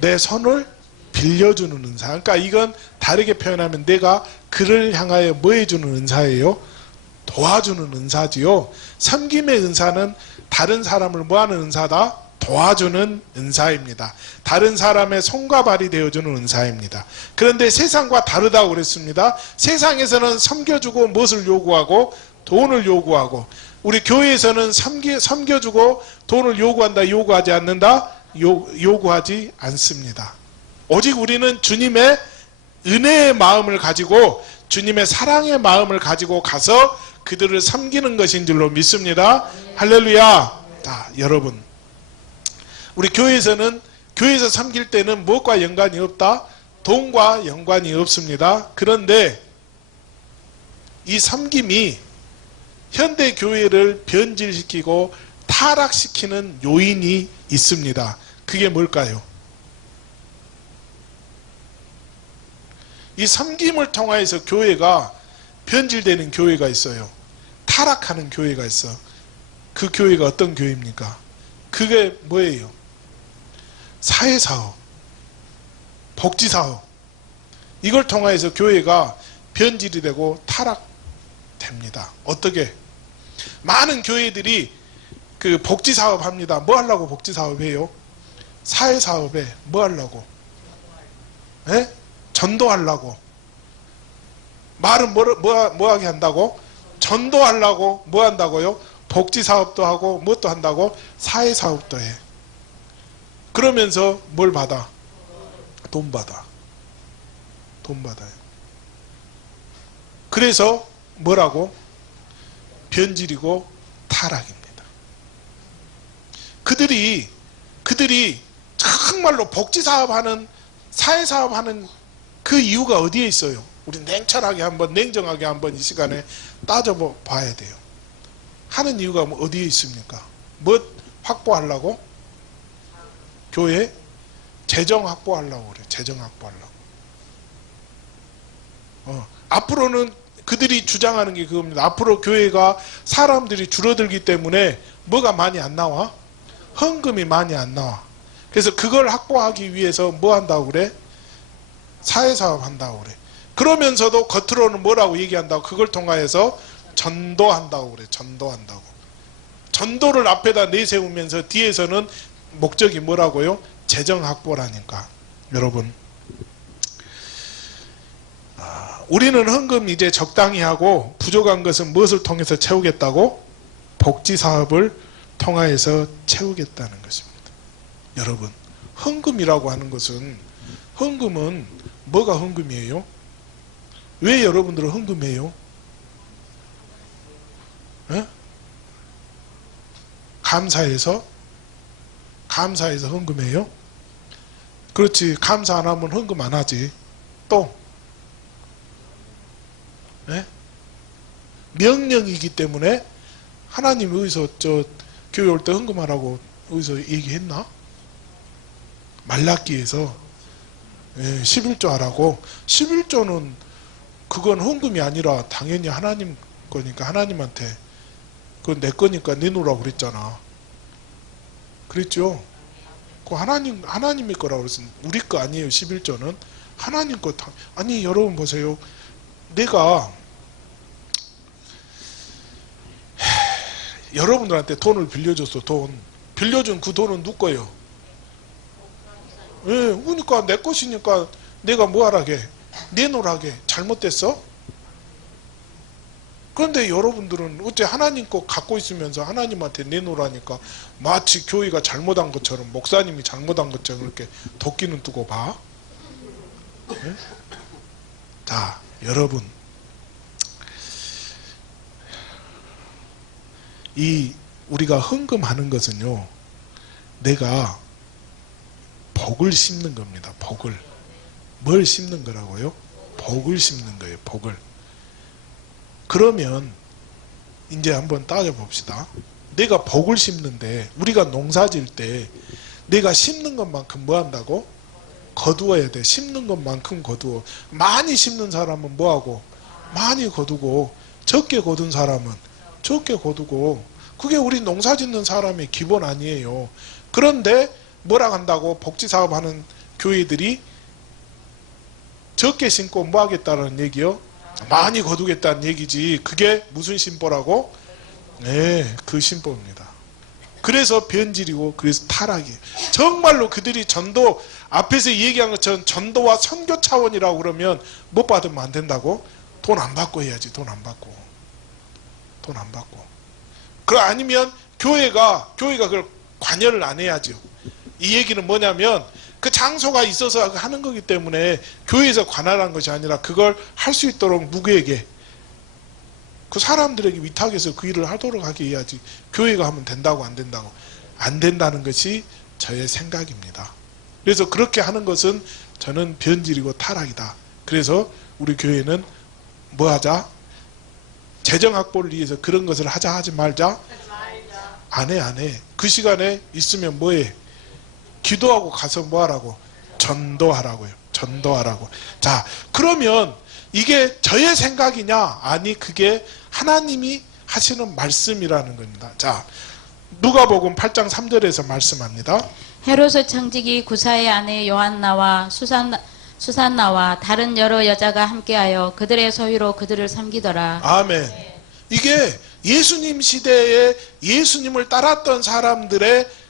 내 손을 빌려주는 은사. 그러니까 이건 다르게 표현하면 내가 그를 향하여 뭐 해주는 은사예요? 도와주는 은사지요. 섬김의 은사는 다른 사람을 뭐 하는 은사다? 도와주는 은사입니다. 다른 사람의 손과 발이 되어주는 은사입니다. 그런데 세상과 다르다고 그랬습니다. 세상에서는 섬겨주고 무엇을 요구하고? 돈을 요구하고, 우리 교회에서는 섬겨주고 돈을 요구한다, 요구하지 않는다? 요구하지 않습니다. 오직 우리는 주님의 은혜의 마음을 가지고, 주님의 사랑의 마음을 가지고 가서 그들을 섬기는 것인 줄로 믿습니다. 할렐루야. 자, 여러분, 우리 교회에서 섬길 때는 무엇과 연관이 없다? 돈과 연관이 없습니다. 그런데 이 섬김이 현대 교회를 변질시키고 타락시키는 요인이 있습니다. 그게 뭘까요? 이 섬김을 통해서 교회가 변질되는 교회가 있어요. 타락하는 교회가 있어. 그 교회가 어떤 교회입니까? 그게 뭐예요? 사회사업, 복지사업, 이걸 통해서 교회가 변질이 되고 타락됩니다. 어떻게? 많은 교회들이 그 복지사업 합니다. 뭐 하려고 복지사업 해요? 사회사업에 뭐 하려고? 예? 전도하려고. 말은 뭐 하게 한다고? 전도하려고. 뭐 한다고요? 복지사업도 하고 무엇도 한다고? 사회사업도 해. 그러면서 뭘 받아? 돈 받아. 돈 받아요. 그래서 뭐라고? 변질이고 타락입니다. 그들이 정말로 복지사업하는, 사회사업하는 그 이유가 어디에 있어요? 우리 냉정하게 한번 이 시간에 따져봐야 돼요. 하는 이유가 어디에 있습니까? 뭐 확보하려고? 교회? 재정 확보하려고 그래. 재정 확보하려고. 앞으로는 그들이 주장하는 게 그겁니다. 앞으로 교회가 사람들이 줄어들기 때문에 뭐가 많이 안 나와? 헌금이 많이 안 나와. 그래서 그걸 확보하기 위해서 뭐 한다고 그래? 사회사업 한다고 그래. 그러면서도 겉으로는 뭐라고 얘기한다고? 그걸 통하여서 전도한다고 그래. 전도한다고. 전도를 앞에다 내세우면서 뒤에서는 목적이 뭐라고요? 재정 확보라니까. 여러분, 우리는 헌금 이제 적당히 하고 부족한 것은 무엇을 통해서 채우겠다고? 복지사업을 통하여서 채우겠다는 것입니다. 여러분, 헌금이라고 하는 것은, 헌금은 뭐가 헌금이에요? 왜 여러분들은 헌금해요? 에? 감사해서 헌금해요? 그렇지. 감사 안 하면 헌금 안 하지. 또 네? 명령이기 때문에 하나님 어디서 교회 올 때 헌금하라고 어디서 얘기했나? 말라기에서 11조 하라고. 11조는 그건 헌금이 아니라 당연히 하나님 거니까 하나님한테, 그건 내 거니까 내놓으라고 그랬잖아. 그랬죠? 그 하나님의 거라고 그랬어. 우리 거 아니에요. 11조는 하나님 거. 아니 여러분 보세요. 내가 여러분들한테 돈을 빌려줬어. 빌려준 그 돈은 누구 거예요? 그러니까 내 것이니까 내가 뭐 하라게? 내놓으라게. 잘못됐어? 그런데 여러분들은 어째 하나님 거 갖고 있으면서 하나님한테 내놓으라니까 마치 교회가 잘못한 것처럼, 목사님이 잘못한 것처럼 이렇게 도끼는 두고 봐. 네? 자, 여러분, 우리가 헌금하는 것은요, 내가 복을 심는 겁니다. 복을. 뭘 심는 거라고요? 복을 심는 거예요. 복을. 그러면 이제 한번 따져봅시다. 내가 복을 심는데, 우리가 농사 지을 때 내가 심는 것만큼 뭐 한다고? 거두어야 돼. 심는 것만큼 거두어. 많이 심는 사람은 뭐하고? 많이 거두고, 적게 거둔 사람은 적게 거두고. 그게 우리 농사 짓는 사람의 기본 아니에요. 그런데 뭐라 한다고? 복지사업 하는 교회들이 적게 심고 뭐 하겠다는 얘기요? 많이 거두겠다는 얘기지. 그게 무슨 심보라고? 네, 그 심보입니다. 그래서 변질이고, 그래서 타락이에요. 정말로 그들이 전도, 앞에서 얘기한 것처럼 전도와 선교 차원이라고 그러면 못 받으면 안 된다고? 돈 안 받고 해야지. 돈 안 받고. 그럼 아니면 교회가 그걸 관여를 안 해야죠. 이 얘기는 뭐냐면, 그 장소가 있어서 하는 거기 때문에 교회에서 관할한 것이 아니라 그걸 할 수 있도록 누구에게? 그 사람들에게 위탁해서 그 일을 하도록 하게 해야지. 교회가 하면 된다고 안 된다고? 안 된다는 것이 저의 생각입니다. 그래서 그렇게 하는 것은 저는 변질이고 타락이다. 그래서 우리 교회는 뭐 하자? 재정 확보를 위해서 그런 것을 하자 하지 말자? 안 해. 그 시간에 있으면 뭐해? 기도하고 가서 뭐 하라고? 전도하라고요. 전도하라고. 자, 그러면 이게 저의 생각이냐? 아니, 그게 하나님이 하시는 말씀이라는 겁니다. 자, 누가복음 8장 3절에서 말씀합니다. 헤롯의 청지기 구사의 아내 요한나와 수산나와 다른 여러 여자가 함께하여 그들의 소유로 그들을 섬기더라. 아멘. 이게 예수님 시대에 예수님을 따랐던 사람들의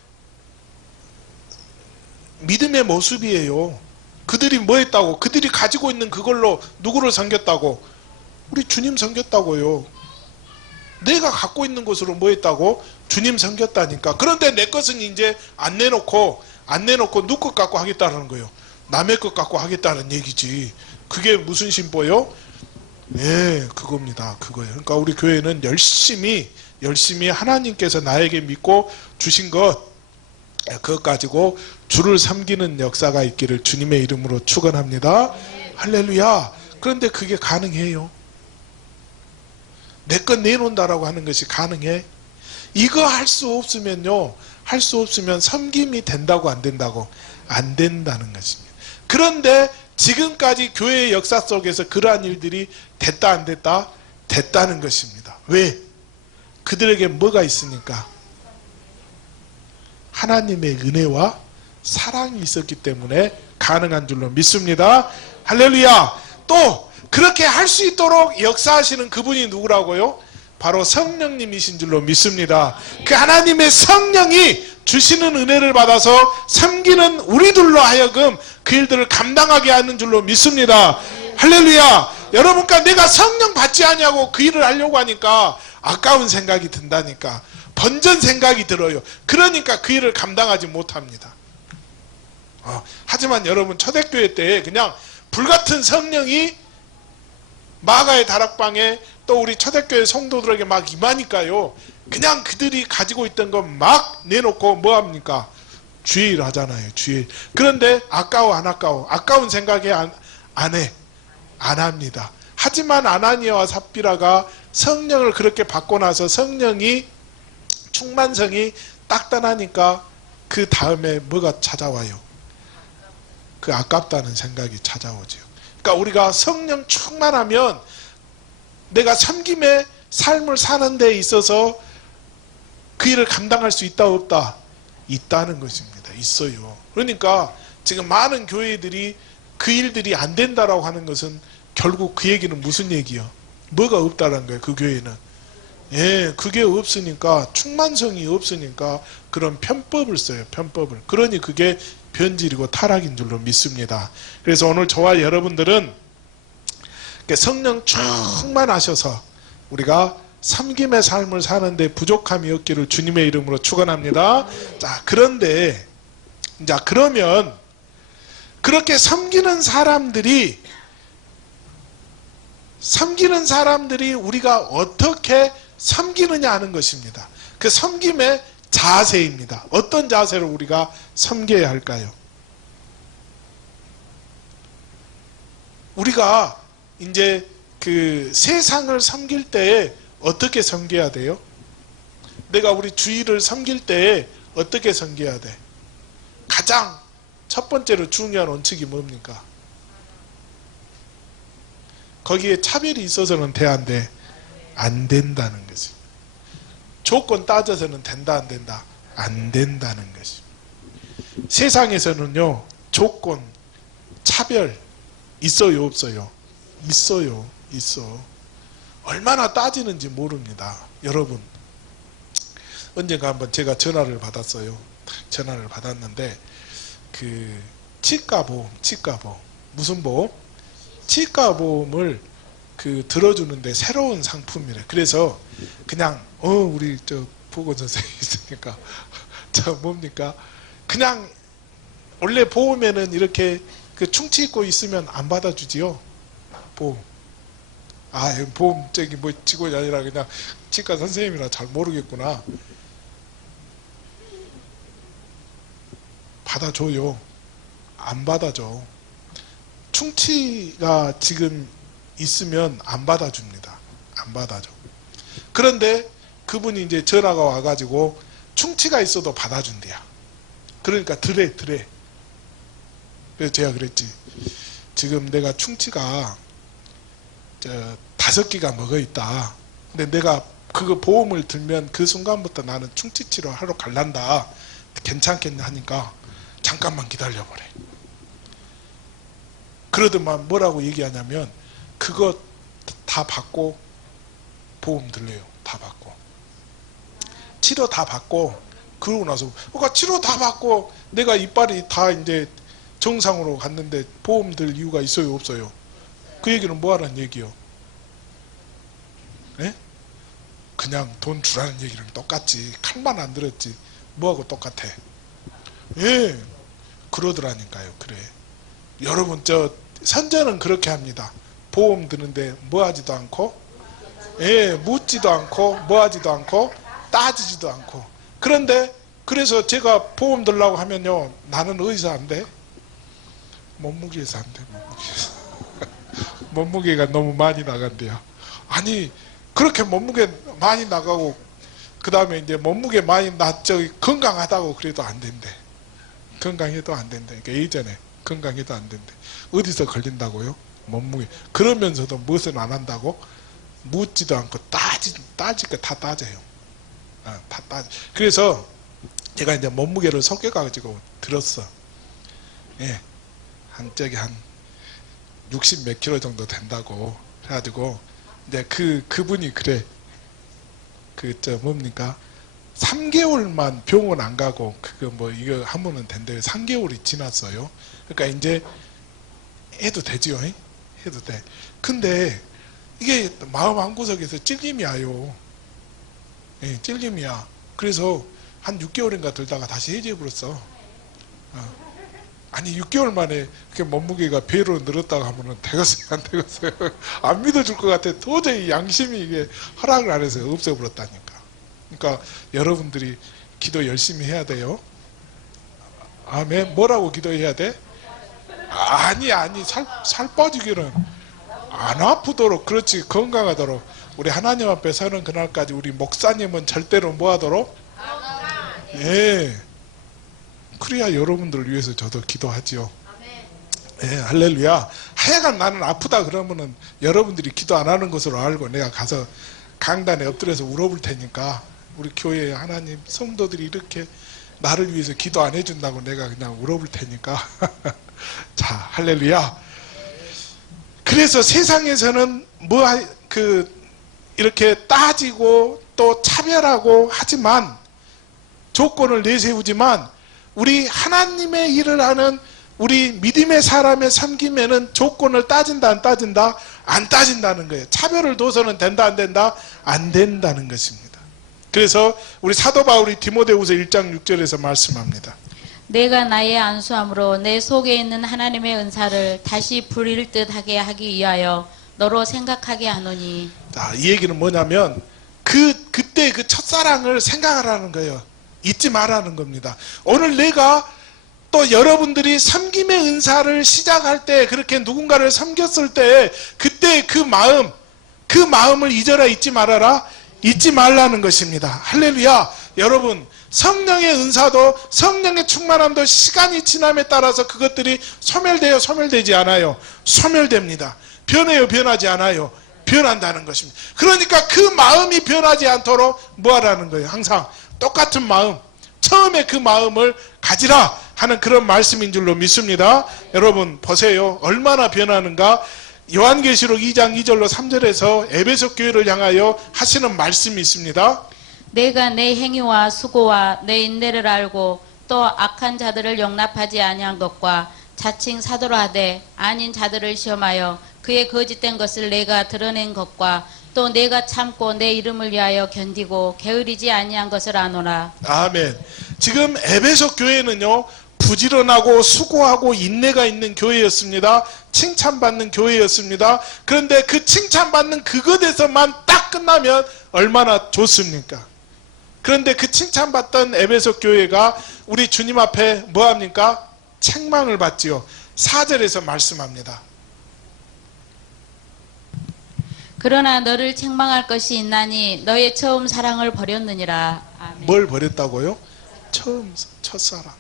믿음의 모습이에요. 그들이 뭐 했다고? 그들이 가지고 있는 그걸로 누구를 섬겼다고? 우리 주님 섬겼다고요. 내가 갖고 있는 것으로 뭐 했다고? 주님 섬겼다니까. 그런데 내 것은 이제 안 내놓고 누구 것 갖고 하겠다는 거예요. 남의 것 갖고 하겠다는 얘기지. 그게 무슨 신보요? 네, 그겁니다. 그거예요. 그러니까 우리 교회는 열심히 하나님께서 나에게 믿고 주신 그것 가지고 주를 섬기는 역사가 있기를 주님의 이름으로 축원합니다. 할렐루야. 그런데 그게 가능해요? 내 것 내놓는다라고 하는 것이 가능해? 이거 할 수 없으면요, 섬김이 된다고 안 된다고? 안 된다는 것입니다. 그런데 지금까지 교회의 역사 속에서 그러한 일들이 됐다 안 됐다? 됐다는 것입니다. 왜? 그들에게 뭐가 있으니까? 하나님의 은혜와 사랑이 있었기 때문에 가능한 줄로 믿습니다. 할렐루야. 또 그렇게 할 수 있도록 역사하시는 그분이 누구라고요? 바로 성령님이신 줄로 믿습니다. 그 하나님의 성령이 주시는 은혜를 받아서 섬기는 우리들로 하여금 그 일들을 감당하게 하는 줄로 믿습니다. 할렐루야. 여러분과 내가 성령 받지 않냐고 그 일을 하려고 하니까 아까운 생각이 든다니까. 번전 생각이 들어요. 그러니까 그 일을 감당하지 못합니다. 하지만 여러분 초대교회 때 그냥 불같은 성령이 마가의 다락방에 또 우리 초대교회 성도들에게 막 임하니까요. 그냥 그들이 가지고 있던 것 막 내놓고 뭐합니까? 주일 하잖아요. 주일. 그런데 아까워 안 아까워? 아까운 생각에 안 해. 안 합니다. 하지만 아나니아와 삽비라가 성령을 그렇게 받고 나서 성령이 충만성이 딱 떠나니까 그 다음에 뭐가 찾아와요? 그 아깝다는 생각이 찾아오죠. 그러니까 우리가 성령 충만하면 내가 섬김의 삶을 사는 데 있어서 그 일을 감당할 수 있다 없다? 있다는 것입니다. 있어요. 그러니까 지금 많은 교회들이 그 일들이 안 된다라고 하는 것은 결국 그 얘기는 무슨 얘기요? 뭐가 없다라는 거예요. 그 교회는. 예, 그게 없으니까 충만성이 없으니까 그런 편법을 써요. 편법을. 그러니 그게 변질이고 타락인 줄로 믿습니다. 그래서 오늘 저와 여러분들은 성령 충만하셔서 우리가 섬김의 삶을 사는데 부족함이 없기를 주님의 이름으로 축원합니다. 자, 그런데 자 그러면 그렇게 섬기는 사람들이 우리가 어떻게 섬기느냐 하는 것입니다. 그 섬김의 자세입니다. 어떤 자세로 우리가 섬겨야 할까요? 우리가 이제 그 세상을 섬길 때에 어떻게 섬겨야 돼요? 내가 우리 주일을 섬길 때에 어떻게 섬겨야 돼? 가장 첫 번째로 중요한 원칙이 뭡니까? 거기에 차별이 있어서는 돼 안 돼? 안 된다는 것이. 조건 따져서는 된다 안 된다? 안 된다는 것이. 세상에서는요 조건, 차별 있어요 없어요? 있어요. 있어. 얼마나 따지는지 모릅니다. 여러분 언젠가 한번 제가 전화를 받았어요. 전화를 받았는데 그 치과보험 무슨 보험? 치과보험을 그 들어주는데 새로운 상품이래. 그래서 그냥 우리 저 보건 선생님 있으니까 저 뭡니까? 그냥 원래 보험에는 이렇게 그 충치 있고 있으면 안 받아주지요. 보험. 보험 저기 뭐 직원이 아니라 그냥 치과 선생님이라 잘 모르겠구나. 받아줘요. 안 받아줘. 충치가 지금 있으면 안 받아줍니다. 안 받아줘. 그런데 그분이 이제 전화가 와가지고 충치가 있어도 받아준대요. 그러니까 드래. 그래서 제가 그랬지. 지금 내가 충치가 5개가 먹어 있다. 근데 내가 그거 보험을 들면 그 순간부터 나는 충치 치료 하러 갈란다. 괜찮겠냐 하니까 잠깐만 기다려보래. 그러더만 뭐라고 얘기하냐면 그거 다 받고 보험 들려요. 다 받고 치료 다 받고 그러고 나서 그러니까 치료 다 받고 내가 이빨이 다 이제 정상으로 갔는데 보험 들 이유가 있어요 없어요? 그 얘기는 뭐 하라는 얘기요? 네? 그냥 돈 주라는 얘기랑 똑같지. 칼만 안 들었지 뭐하고 똑같아. 예, 그러더라니까요. 그래. 여러분 저 선전은 그렇게 합니다. 보험 드는데 뭐 하지도 않고 묻지도 않고 뭐 하지도 않고 따지지도 않고. 그런데 그래서 제가 보험 들라고 하면요 나는 어디서 안 돼? 몸무게에서 안 돼. 몸무게가 너무 많이 나간대요. 아니 그렇게 몸무게 많이 나가고 그 다음에 이제 몸무게 많이 건강하다고 그래도 안 된대. 건강해도 안 된다니까. 예전에 건강해도 안 된대. 어디서 걸린다고요? 몸무게. 그러면서도 무엇은 안 한다고? 묻지도 않고 따질 거 다 따져요. 다 따져. 그래서 제가 이제 몸무게를 속여가지고 들었어. 예, 저기 한 60 몇 킬로 정도 된다고. 그래가지고 이제 그분이 그래. 뭡니까? 3개월만 병원 안 가고 그거 뭐 이거 하면은 된대요. 3개월이 지났어요. 그러니까 이제 해도 되지요. 해도 돼. 근데 이게 마음 한구석에서 찔림이 와요. 예, 찔림이야. 그래서 한 6개월인가 들다가 다시 해제해버렸어. 아니 6개월 만에 그렇게 몸무게가 배로 늘었다고 하면은 되겠어요? 안 되겠어요? 안 믿어줄 것 같아. 도저히 양심이 이게 허락을 안 해서 없애버렸다니까. 그러니까 여러분들이 기도 열심히 해야 돼요. 아멘. 뭐라고 기도해야 돼? 아니 살 빠지기는 안 아프도록, 그렇지, 건강하도록 우리 하나님 앞에 서는 그날까지 우리 목사님은 절대로 뭐하도록? 예. 그래야 여러분들을 위해서 저도 기도하지요. 예, 할렐루야. 하여간 나는 아프다 그러면은 여러분들이 기도 안 하는 것으로 알고 내가 가서 강단에 엎드려서 울어볼 테니까 우리 교회에 하나님 성도들이 이렇게 나를 위해서 기도 안 해준다고 내가 그냥 울어볼 테니까. 자, 할렐루야. 그래서 세상에서는 이렇게 따지고 또 차별하고 하지만 조건을 내세우지만 우리 하나님의 일을 하는 우리 믿음의 사람의 섬김에는 조건을 따진다 안 따진다? 안 따진다는 거예요. 차별을 둬서는 된다 안 된다? 안 된다는 것입니다. 그래서 우리 사도 바울이 디모데후서 1장 6절에서 말씀합니다. 내가 나의 안수함으로 내 속에 있는 하나님의 은사를 다시 부릴 듯하게 하기 위하여 너로 생각하게 하노니. 자, 이 얘기는 뭐냐면 그때 그 첫사랑을 생각하라는 거예요. 잊지 말라는 겁니다. 오늘 내가 또 여러분들이 섬김의 은사를 시작할 때 그렇게 누군가를 섬겼을 때 그때 그 마음을 잊어라 잊지 말아라 잊지 말라는 것입니다. 할렐루야. 여러분 성령의 은사도 성령의 충만함도 시간이 지남에 따라서 그것들이 소멸돼요 소멸되지 않아요? 소멸됩니다. 변해요 변하지 않아요? 변한다는 것입니다. 그러니까 그 마음이 변하지 않도록 뭐하라는 거예요? 항상 똑같은 마음, 처음에 그 마음을 가지라 하는 그런 말씀인 줄로 믿습니다. 여러분 보세요. 얼마나 변하는가. 요한계시록 2장 2절로 3절에서 에베소 교회를 향하여 하시는 말씀이 있습니다. 내가 내 행위와 수고와 내 인내를 알고 또 악한 자들을 용납하지 아니한 것과 자칭 사도로 하되 아닌 자들을 시험하여 그의 거짓된 것을 내가 드러낸 것과 또 내가 참고 내 이름을 위하여 견디고 게으르지 아니한 것을 아노라. 아멘. 지금 에베소 교회는요 부지런하고 수고하고 인내가 있는 교회였습니다. 칭찬받는 교회였습니다. 그런데 그 칭찬받는 그것에서만 딱 끝나면 얼마나 좋습니까? 그런데 그 칭찬받던 에베소 교회가 우리 주님 앞에 뭐합니까? 책망을 받지요. 4절에서 말씀합니다. 그러나 너를 책망할 것이 있나니 너의 처음 사랑을 버렸느니라. 아멘. 뭘 버렸다고요? 첫사랑.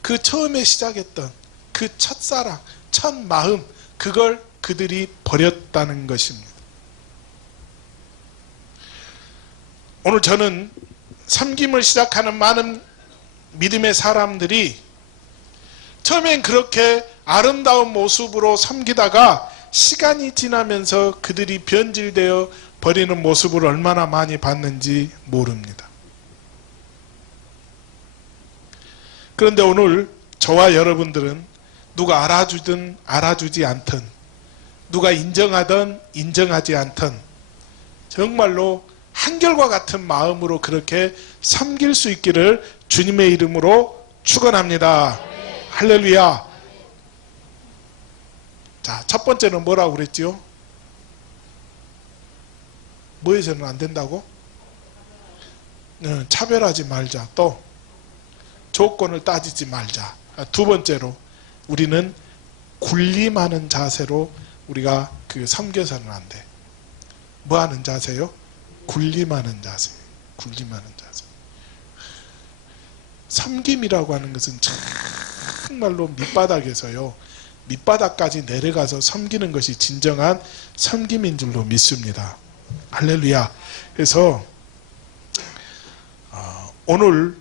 그 처음에 시작했던 그 첫사랑, 첫 마음, 그걸 그들이 버렸다는 것입니다. 오늘 저는 섬김을 시작하는 많은 믿음의 사람들이 처음엔 그렇게 아름다운 모습으로 섬기다가 시간이 지나면서 그들이 변질되어 버리는 모습을 얼마나 많이 봤는지 모릅니다. 그런데 오늘 저와 여러분들은 누가 알아주든 알아주지 않든 누가 인정하든 인정하지 않든 정말로 한결과 같은 마음으로 그렇게 섬길 수 있기를 주님의 이름으로 축원합니다. 할렐루야. 자, 첫 번째는 뭐라고 그랬지요? 뭐에서는 안 된다고? 차별하지 말자. 또 조건을 따지지 말자. 두 번째로 우리는 군림하는 자세로 우리가 섬겨서는 안 돼. 뭐 하는 자세요? 군림하는 자세. 군림하는 자세. 섬김이라고 하는 것은 참 정말로 밑바닥에서요, 밑바닥까지 내려가서 섬기는 것이 진정한 섬김인 줄로 믿습니다. 할렐루야. 그래서 오늘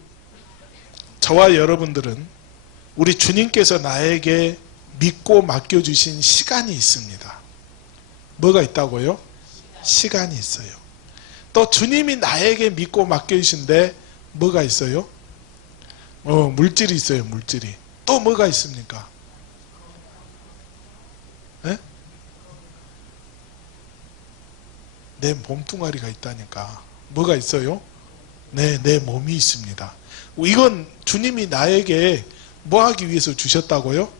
저와 여러분들은 우리 주님께서 나에게 믿고 맡겨주신 시간이 있습니다. 뭐가 있다고요? 시간이 있어요. 또 주님이 나에게 믿고 맡겨주신데 뭐가 있어요? 물질이 있어요. 물질이. 또 뭐가 있습니까? 네? 내 몸뚱아리가 있다니까. 뭐가 있어요? 네, 내 몸이 있습니다. 이건 주님이 나에게 뭐 하기 위해서 주셨다고요?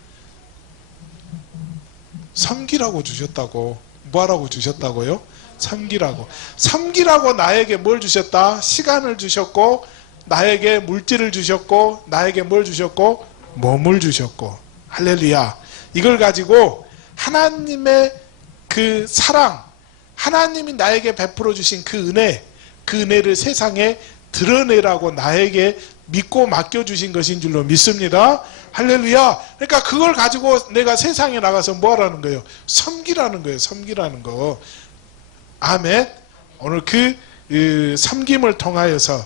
섬기라고 주셨다고. 뭐 하라고 주셨다고요? 섬기라고. 섬기라고 나에게 뭘 주셨다? 시간을 주셨고, 나에게 물질을 주셨고, 나에게 뭘 주셨고? 몸을 주셨고. 할렐루야. 이걸 가지고 하나님의 그 사랑, 하나님이 나에게 베풀어 주신 그 은혜를 세상에 드러내라고 나에게 믿고 맡겨주신 것인 줄로 믿습니다. 할렐루야. 그러니까 그걸 가지고 내가 세상에 나가서 뭐 하라는 거예요? 섬기라는 거예요. 섬기라는 거. 아멘. 오늘 그 섬김을 통하여서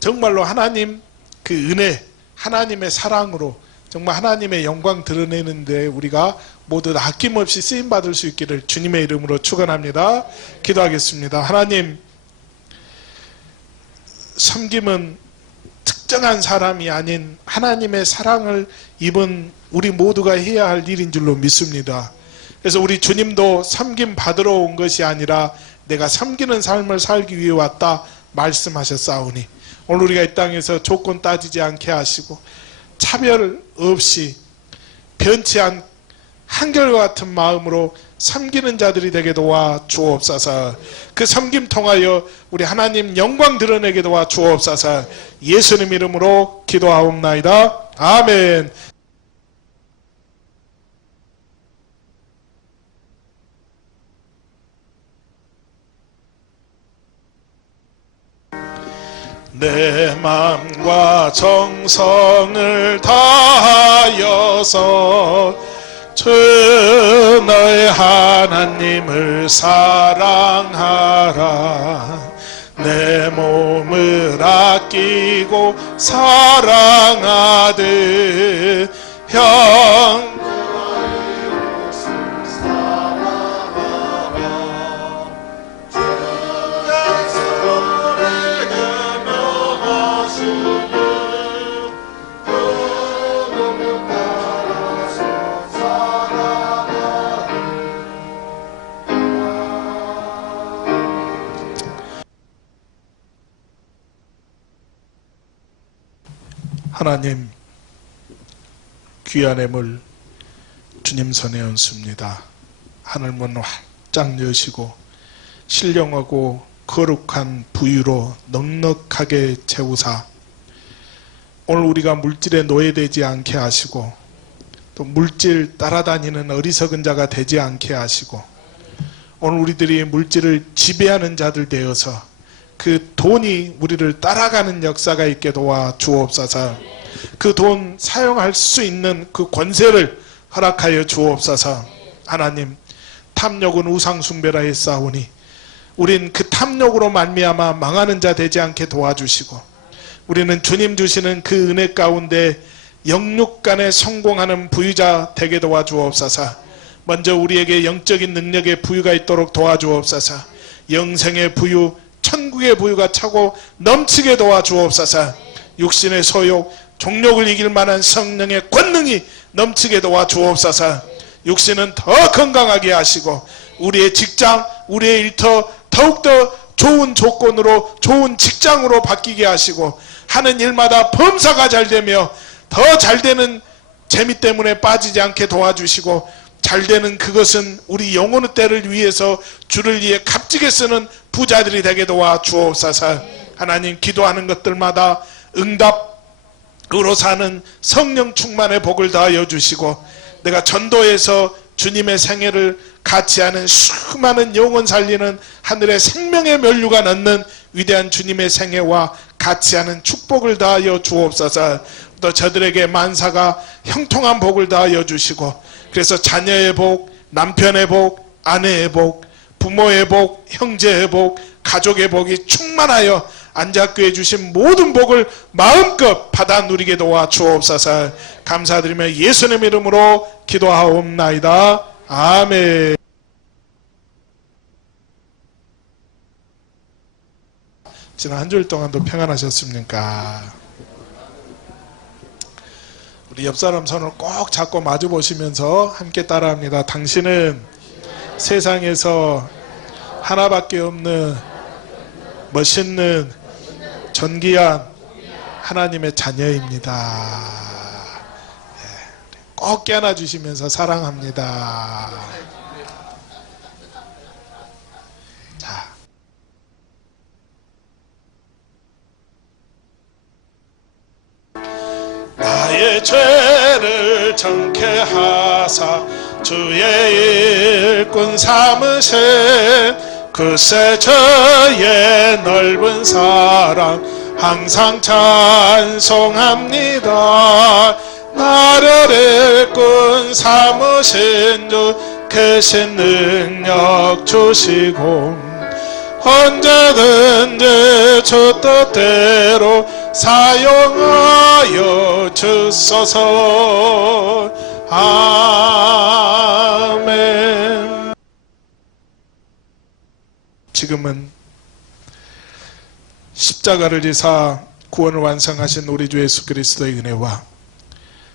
정말로 하나님 그 은혜, 하나님의 사랑으로 정말 하나님의 영광 드러내는데 우리가 모두 아낌없이 쓰임받을 수 있기를 주님의 이름으로 축원합니다. 기도하겠습니다. 하나님, 섬김은 특정한 사람이 아닌 하나님의 사랑을 입은 우리 모두가 해야 할 일인 줄로 믿습니다. 그래서 우리 주님도 섬김 받으러 온 것이 아니라 내가 섬기는 삶을 살기 위해 왔다 말씀하셨사오니 오늘 우리가 이 땅에서 조건 따지지 않게 하시고 차별 없이 변치 않 한결과 같은 마음으로 섬기는 자들이 되게 도와 주옵소서. 그 섬김 통하여 우리 하나님 영광 드러내게 도와 주옵소서. 예수님 이름으로 기도하옵나이다. 아멘. 내 마음과 정성을 다하여서 주 너의 하나님을 사랑하라. 내 몸을 아끼고 사랑하듯 형 하나님, 귀한 예물 주님 손에 얹습니다. 하늘문 활짝 여시고 신령하고 거룩한 부유로 넉넉하게 채우사 오늘 우리가 물질에 노예되지 않게 하시고 또 물질 따라다니는 어리석은 자가 되지 않게 하시고 오늘 우리들이 물질을 지배하는 자들 되어서 그 돈이 우리를 따라가는 역사가 있게 도와 주옵소서. 그 돈 사용할 수 있는 그 권세를 허락하여 주옵소서. 하나님, 탐욕은 우상숭배라 했사오니 우린 그 탐욕으로 말미암아 망하는 자 되지 않게 도와주시고 우리는 주님 주시는 그 은혜 가운데 영육간에 성공하는 부유자 되게 도와주옵소서. 먼저 우리에게 영적인 능력의 부유가 있도록 도와주옵소서. 영생의 부유, 천국의 부유가 차고 넘치게 도와주옵소서. 육신의 소욕, 종욕을 이길 만한 성령의 권능이 넘치게 도와주옵소서. 육신은 더 건강하게 하시고 우리의 직장, 우리의 일터 더욱더 좋은 조건으로 좋은 직장으로 바뀌게 하시고 하는 일마다 범사가 잘되며 더 잘되는 재미 때문에 빠지지 않게 도와주시고 잘되는 그것은 우리 영혼의 때를 위해서 주를 위해 값지게 쓰는 부자들이 되게 도와 주옵소서. 하나님, 기도하는 것들마다 응답으로 사는 성령 충만의 복을 다하여 주시고 내가 전도에서 주님의 생애를 같이 하는 수많은 영혼 살리는 하늘의 생명의 면류가 넣는 위대한 주님의 생애와 같이 하는 축복을 다하여 주옵소서. 또 저들에게 만사가 형통한 복을 더하여 주시고, 그래서 자녀의 복, 남편의 복, 아내의 복, 부모의 복, 형제의 복, 가족의 복이 충만하여 안작교회 주신 모든 복을 마음껏 받아 누리게 도와 주옵소서. 감사드리며 예수님 이름으로 기도하옵나이다. 아멘. 지난 한 주일 동안도 평안하셨습니까? 우리 옆 사람 손을 꼭 잡고 마주 보시면서 함께 따라합니다. 당신은 세상에서 하나밖에 없는 멋있는 존귀한 하나님의 자녀입니다. 꼭 껴안아 주시면서 사랑합니다. 자, 나의 죄를 정케 하사 주의 일꾼 삼으신 그새 저의 넓은 사랑 항상 찬송합니다. 나를 일꾼 삼으신 주 크신 능력 주시고 언제든지 주 뜻대로 사용하여 주소서. 아멘. 지금은 십자가를 지사 구원을 완성하신 우리 주 예수 그리스도의 은혜와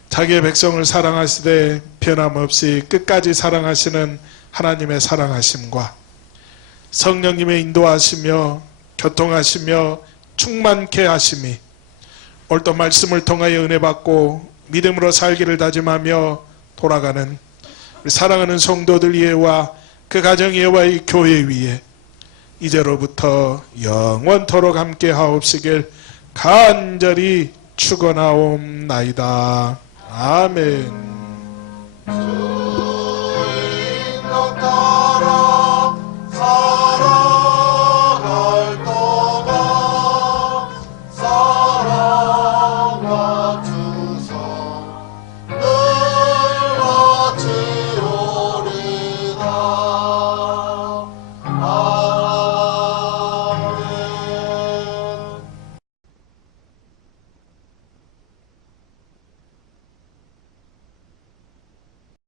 자기의 백성을 사랑하시되 변함없이 끝까지 사랑하시는 하나님의 사랑하심과 성령님의 인도하시며 교통하시며 충만케 하심이 오늘도 말씀을 통하여 은혜 받고 믿음으로 살기를 다짐하며 돌아가는 우리 사랑하는 성도들 위에와 그 가정 위에와 이 교회 위에 이제로부터 영원토록 함께 하옵시길 간절히 축원하옵나이다. 아멘.